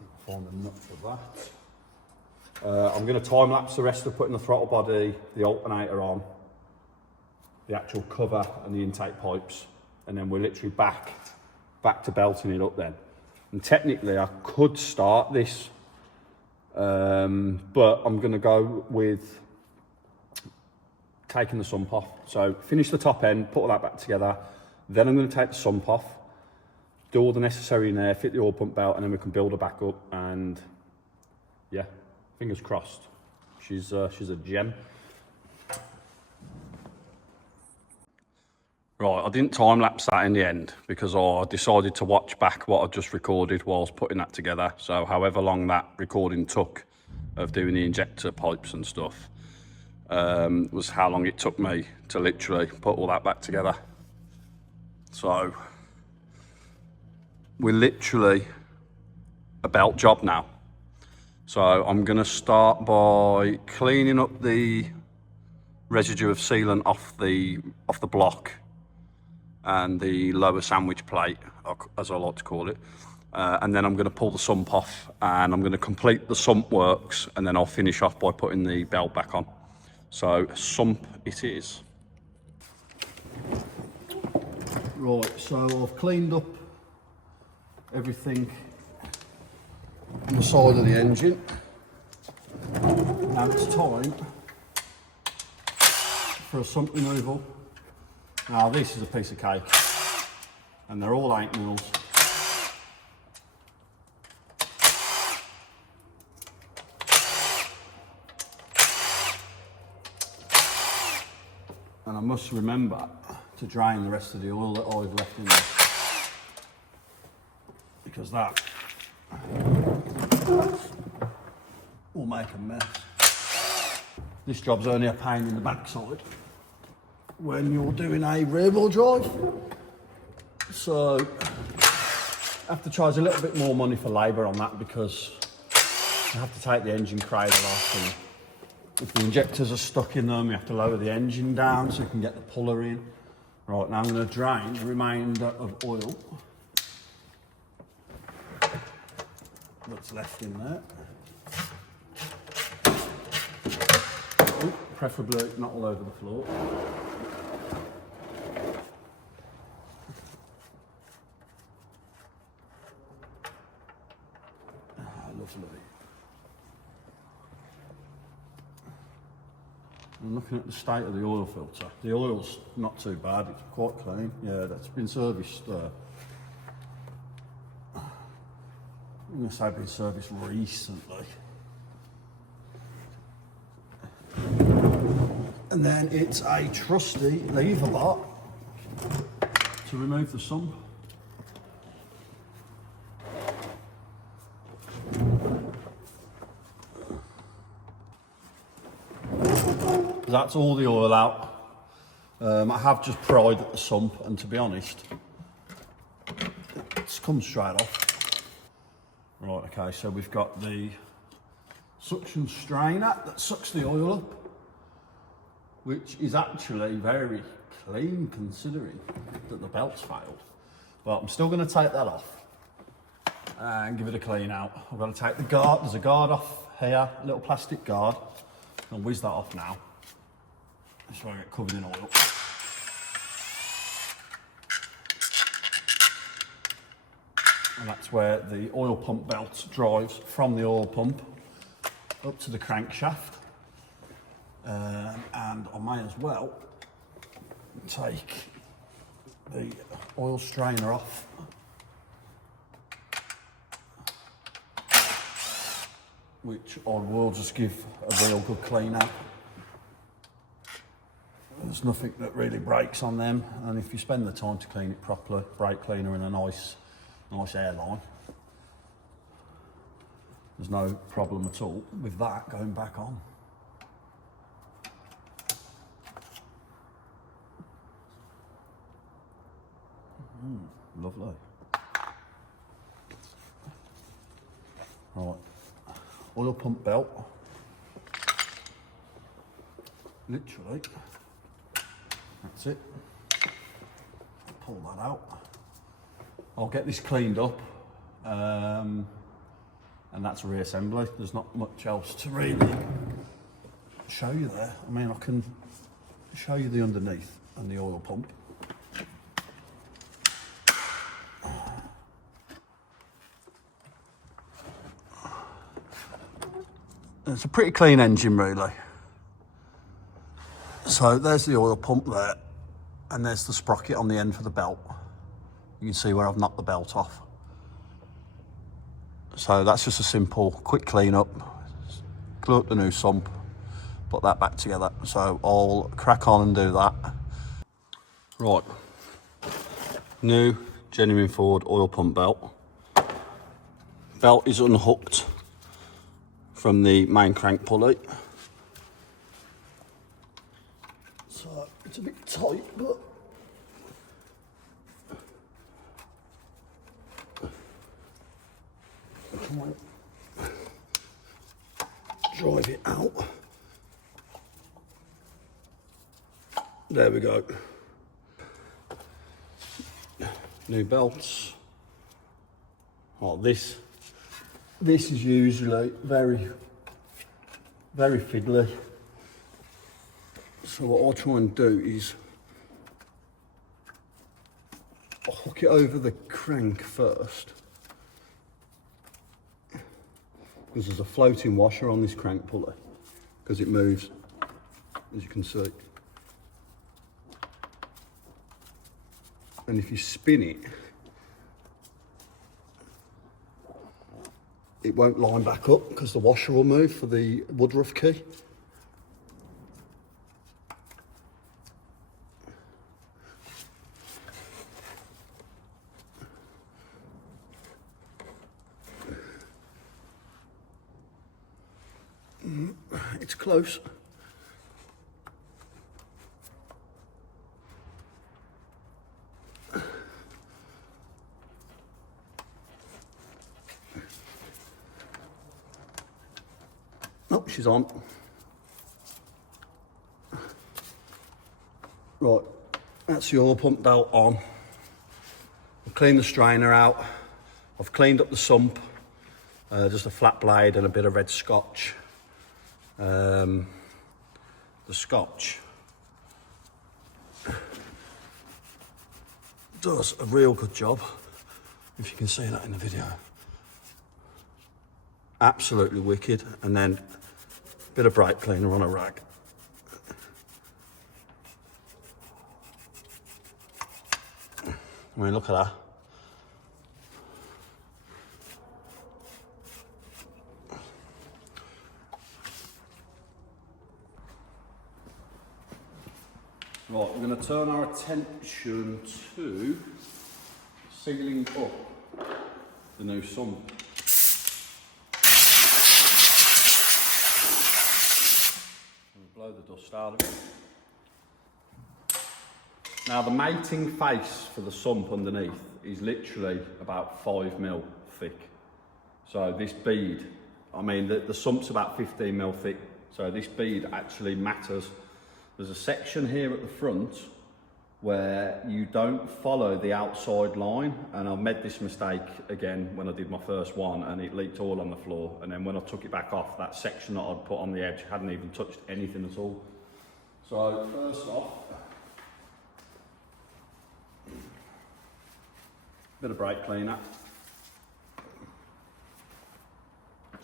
I'll find the nut for that. I'm going to time lapse the rest of putting the throttle body, the alternator on, the actual cover and the intake pipes, and then we're literally back to belting it up then. And technically I could start this, but I'm going to go with taking the sump off. So finish the top end, put all that back together, then I'm going to take the sump off, do all the necessary in there, fit the oil pump belt, and then we can build her back up. And yeah, fingers crossed. She's a gem. Right, I didn't time lapse that in the end because I decided to watch back what I just recorded whilst putting that together. So however long that recording took of doing the injector pipes and stuff was how long it took me to literally put all that back together. So we're literally a belt job now. So I'm gonna start by cleaning up the residue of sealant off the block and the lower sandwich plate, as I like to call it. And then I'm going to pull the sump off and I'm going to complete the sump works, and then I'll finish off by putting the belt back on. So sump it is. Right, so I've cleaned up everything on the side of the engine. Now it's time for a sump removal. Now this is a piece of cake, and they're all 8mm. And I must remember to drain the rest of the oil that I've left in there, because that will make a mess. This job's only a pain in the backside when you're doing a rear wheel drive. So I have to charge a little bit more money for labour on that, because I have to take the engine cradle off, and if the injectors are stuck in them, you have to lower the engine down so you can get the puller in. Right, now I'm going to drain the remainder of oil that's left in there. Ooh, preferably not all over the floor. Lovely. I'm looking at the state of the oil filter. The oil's not too bad, it's quite clean. Yeah, that's been serviced. I'm going to say been serviced recently. And then it's a trusty lever bar to remove the sump. That's all the oil out. I have just pried at the sump, and to be honest, it's come straight off. Right, okay, so we've got the suction strainer that sucks the oil up, which is actually very clean considering that the belt's failed. But I'm still going to take that off and give it a clean out. I've got to take the guard, there's a guard off here, a little plastic guard. I'll whiz that off now, so I get covered in oil. And that's where the oil pump belt drives from the oil pump up to the crankshaft. And I may as well take the oil strainer off. Which I will just give a real good clean out. There's nothing that really breaks on them, and if you spend the time to clean it properly, brake cleaner and a nice airline, there's no problem at all with that going back on. Lovely. Right, oil pump belt. Literally, that's it. Pull that out. I'll get this cleaned up, and that's a reassembly. There's not much else to really show you there. I mean, I can show you the underneath and the oil pump. It's a pretty clean engine, really. So there's the oil pump there, and there's the sprocket on the end for the belt. You can see where I've knocked the belt off. So that's just a simple, quick clean up. Glue up the new sump, put that back together. So I'll crack on and do that. Right, New genuine Ford oil pump belt. Belt is unhooked from the main crank pulley. So it's a bit tight, but I can drive it out. There we go. New belts. Oh, this is usually very fiddly. So what I'll try and do is I'll hook it over the crank first, because there's a floating washer on this crank pulley, because it moves, as you can see. And if you spin it, it won't line back up because the washer will move for the woodruff key. It's close. Oh, she's on. Right, that's the oil pump belt on. I've cleaned the strainer out. I've cleaned up the sump, just a flat blade and a bit of red scotch. The scotch does a real good job, if you can see that in the video. Absolutely wicked. And then a bit of brake cleaner on a rag. I mean, look at that. Right, we're going to turn our attention to sealing up the new sump. Blow the dust out of it. Now the mating face for the sump underneath is literally about 5mm thick. So this bead, I mean the sump's about 15mm thick, so this bead actually matters. There's a section here at the front where you don't follow the outside line, and I made this mistake again when I did my first one, and it leaked all on the floor. And then when I took it back off, that section that I'd put on the edge hadn't even touched anything at all. So first off, bit of brake cleaner.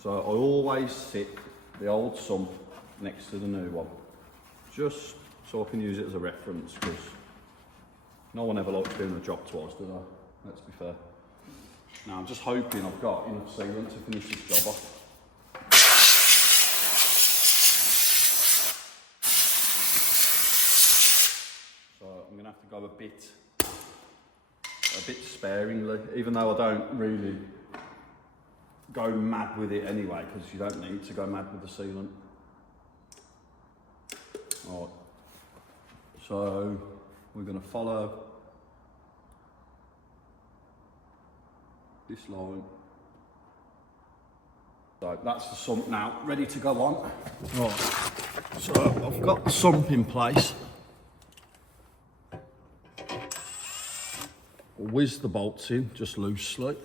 So I always sit the old sump next to the new one, just so I can use it as a reference, because no one ever likes doing the job twice, do they? Let's be fair. Now I'm just hoping I've got enough sealant to finish this job off. So I'm going to have to go a bit sparingly, even though I don't really go mad with it anyway, because you don't need to go mad with the sealant. Right. So we're going to follow this line. So that's the sump now, ready to go on. Right. So I've got the sump in place. I'll whiz the bolts in just loosely.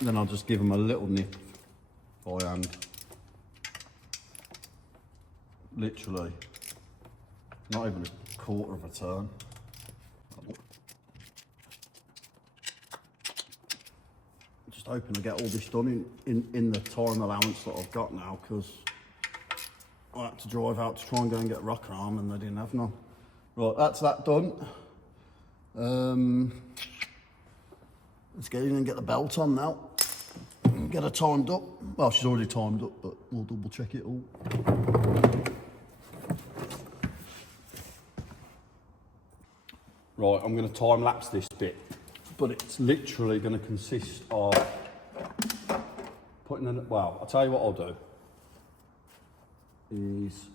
Then I'll just give them a little nip by hand. Literally, not even a quarter of a turn. Just hoping to get all this done in the time allowance that I've got now, because I had to drive out to try and go and get a rocker arm and they didn't have none. Right, that's that done. Let's get in and get the belt on now. Get her timed up. Well, she's already timed up, but we'll double check it all. Right, I'm going to time lapse this bit, but it's literally going to consist of putting in, well, I'll tell you what I'll do is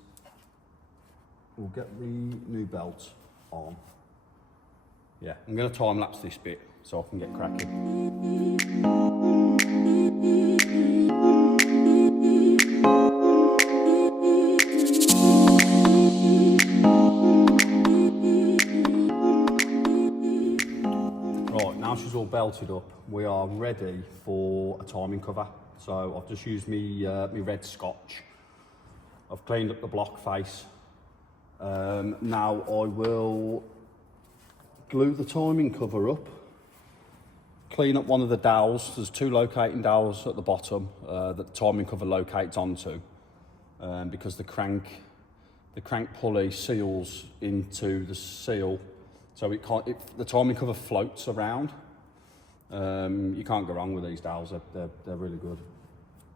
we'll get the new belt on. Yeah, I'm going to time lapse this bit so I can get cracking. Right, now she's all belted up, we are ready for a timing cover. So I've just used me red scotch. I've cleaned up the block face. Now I will glue the timing cover up, clean up one of the dowels. There's two locating dowels at the bottom that the timing cover locates onto, because the crank pulley seals into the seal, so it can't. The timing cover floats around. You can't go wrong with these dowels. They're really good.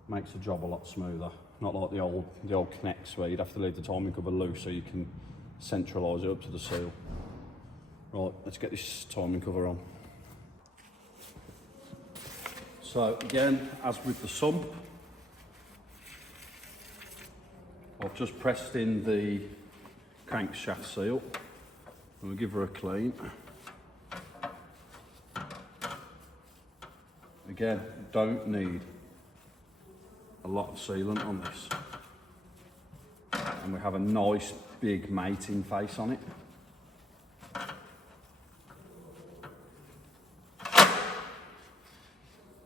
Makes the job a lot smoother. Not like the old Connects where you'd have to leave the timing cover loose so you can centralise it up to the seal. Right, let's get this timing cover on. So again, as with the sump, I've just pressed in the crankshaft seal and we'll give her a clean. Again, don't need a lot of sealant on this. And we have a nice big mating face on it.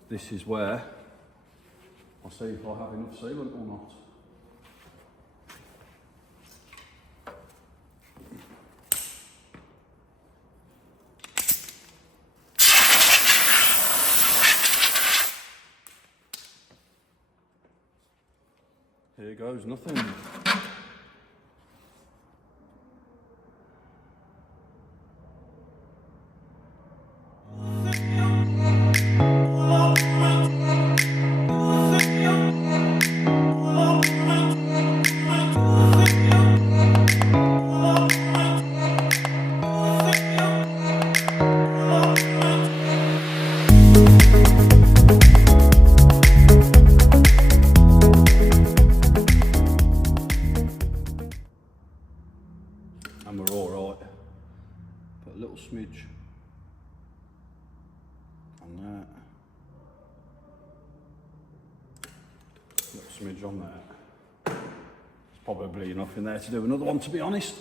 This is where I'll see if I have enough sealant or not. Here goes nothing. And we're all right. Put a little smidge on that. Little smidge on there. There's probably enough in there to do another one, to be honest.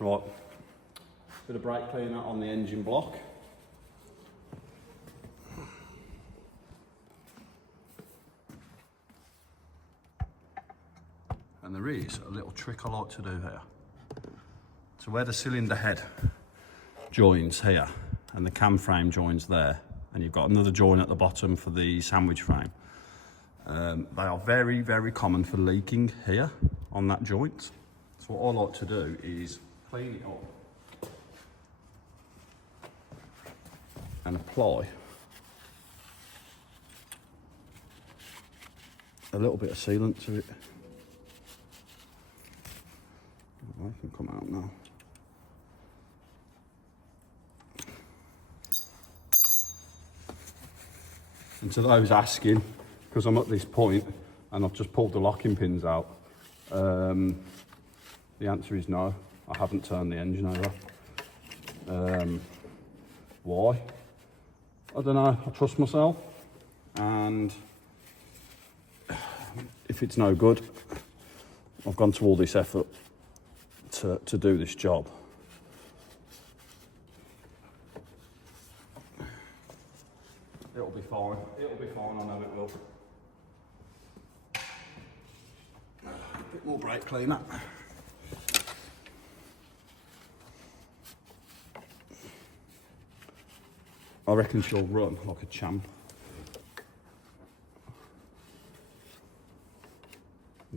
Right. Bit of brake cleaner on the engine block. And there is a little trick I like to do here. So where the cylinder head joins here and the cam frame joins there, and you've got another join at the bottom for the sandwich frame, they are very, very common for leaking here on that joint. So what I like to do is clean it up and apply a little bit of sealant to it. I can come out now. And to those asking, because I'm at this point and I've just pulled the locking pins out, the answer is no, I haven't turned the engine over. Why? I don't know, I trust myself, and if it's no good, I've gone to all this effort to do this job. It'll be fine. It'll be fine, I know it will. A bit more brake cleaner. I reckon she'll run like a champ.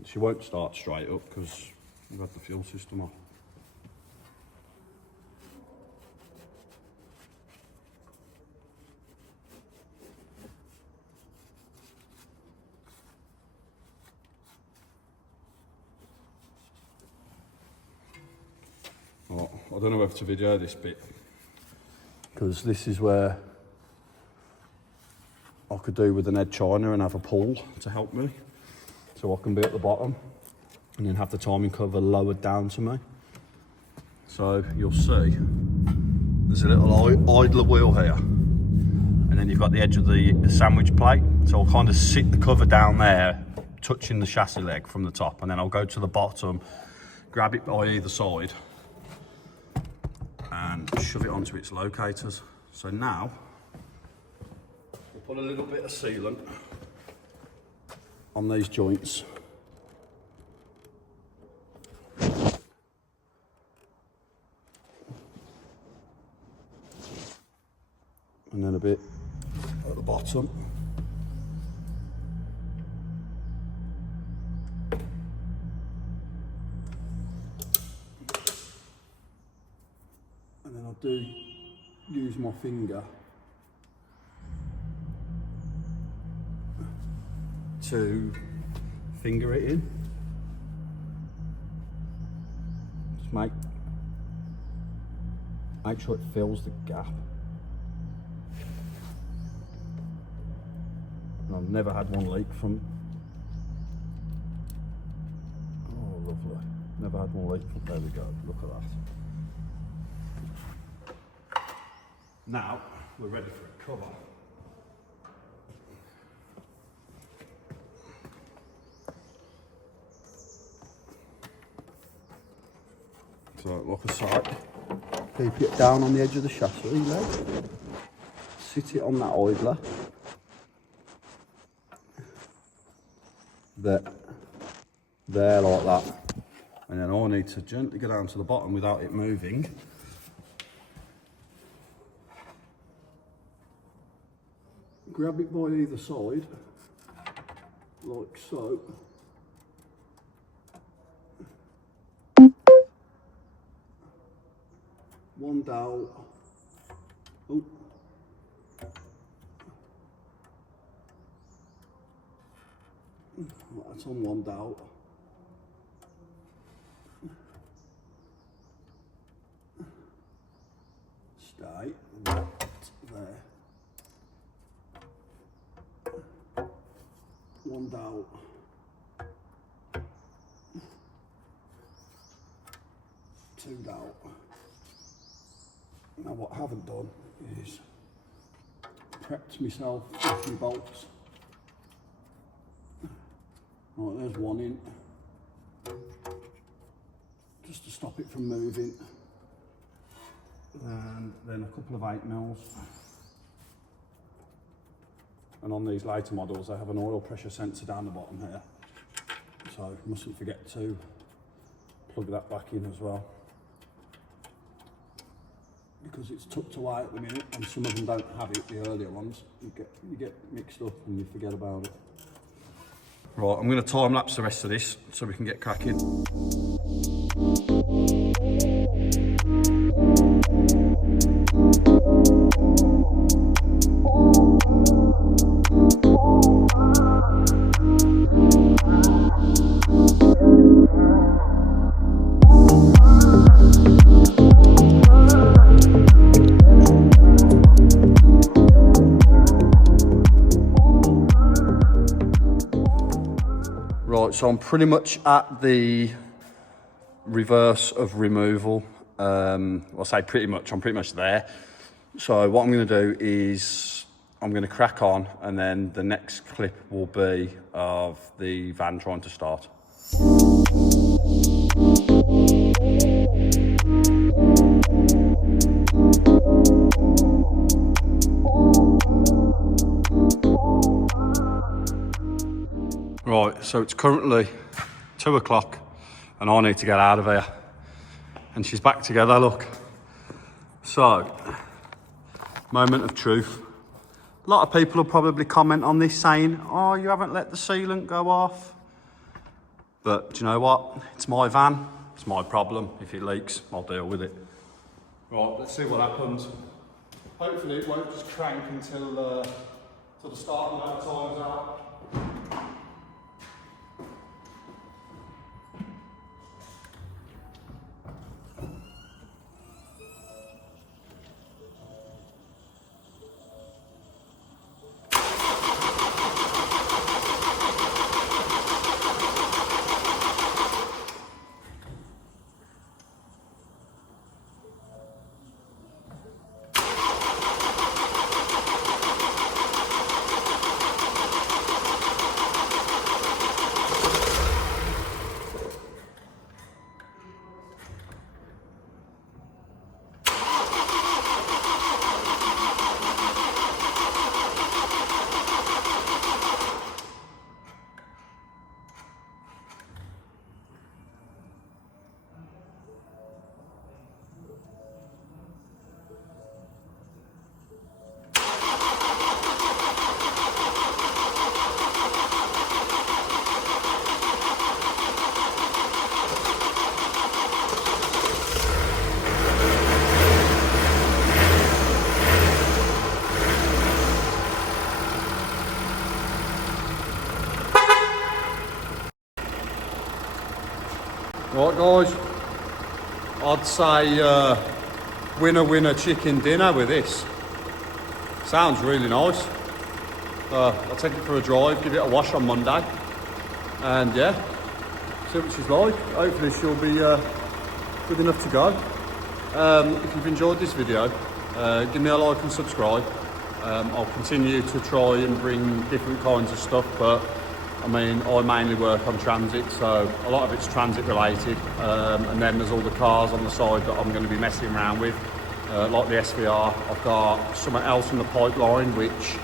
She won't start straight up because we've had the fuel system off. Oh, I don't know whether to video this bit because this is where I could do with an head china and have a pull to help me, so I can be at the bottom and then have the timing cover lowered down to me. So you'll see there's a little idler wheel here, and then you've got the edge of the sandwich plate. So I'll kind of sit the cover down there, touching the chassis leg from the top, and then I'll go to the bottom, grab it by either side, and shove it onto its locators. So now we'll put a little bit of sealant on these joints. And then a bit at the bottom. And then I'll use my finger to finger it in. Just make sure it fills the gap. And I've never had one leak from. Oh, lovely. Never had one leak from. There we go. Look at that. Now we're ready for a cover. So, like I said, keep it down on the edge of the chassis leg, sit it on that idler, there like that, and then I need to gently go down to the bottom without it moving. Grab it by either side, like so. One dowel. Oh. That's on one dowel. Stay right there. One dowel. Two dowel. Now what I haven't done is prepped myself a few bolts. Right, there's one in, just to stop it from moving, and then a couple of 8mm. And on these later models they have an oil pressure sensor down the bottom here, so mustn't forget to plug that back in as well, because it's tucked away at the minute and some of them don't have it, the earlier ones. You get mixed up and you forget about it. Right, I'm going to time lapse the rest of this so we can get cracking. Right, so I'm pretty much at the reverse of removal. I'll say pretty much, I'm pretty much there. So what I'm going to do is I'm going to crack on, and then the next clip will be of the van trying to start. Right, so it's currently 2 o'clock and I need to get out of here. And she's back together, look. So, Moment of truth. A lot of people will probably comment on this saying, oh, you haven't let the sealant go off. But do you know what? It's my van. It's my problem. If it leaks, I'll deal with it. Right, let's see what happens. Hopefully it won't just crank until the start of that time's out. Right guys, I'd say winner chicken dinner with this. Sounds really nice. I'll take it for a drive, give it a wash on Monday, and yeah, see what she's like. Hopefully she'll be good enough to go. If you've enjoyed this video, give me a like and subscribe. I'll continue to try and bring different kinds of stuff, but I mean, I mainly work on transit, so a lot of it's transit related, and then there's all the cars on the side that I'm going to be messing around with, like the SVR. I've got something else in the pipeline which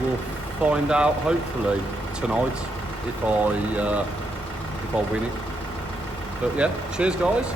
we'll find out hopefully tonight if I win it. But yeah, cheers guys.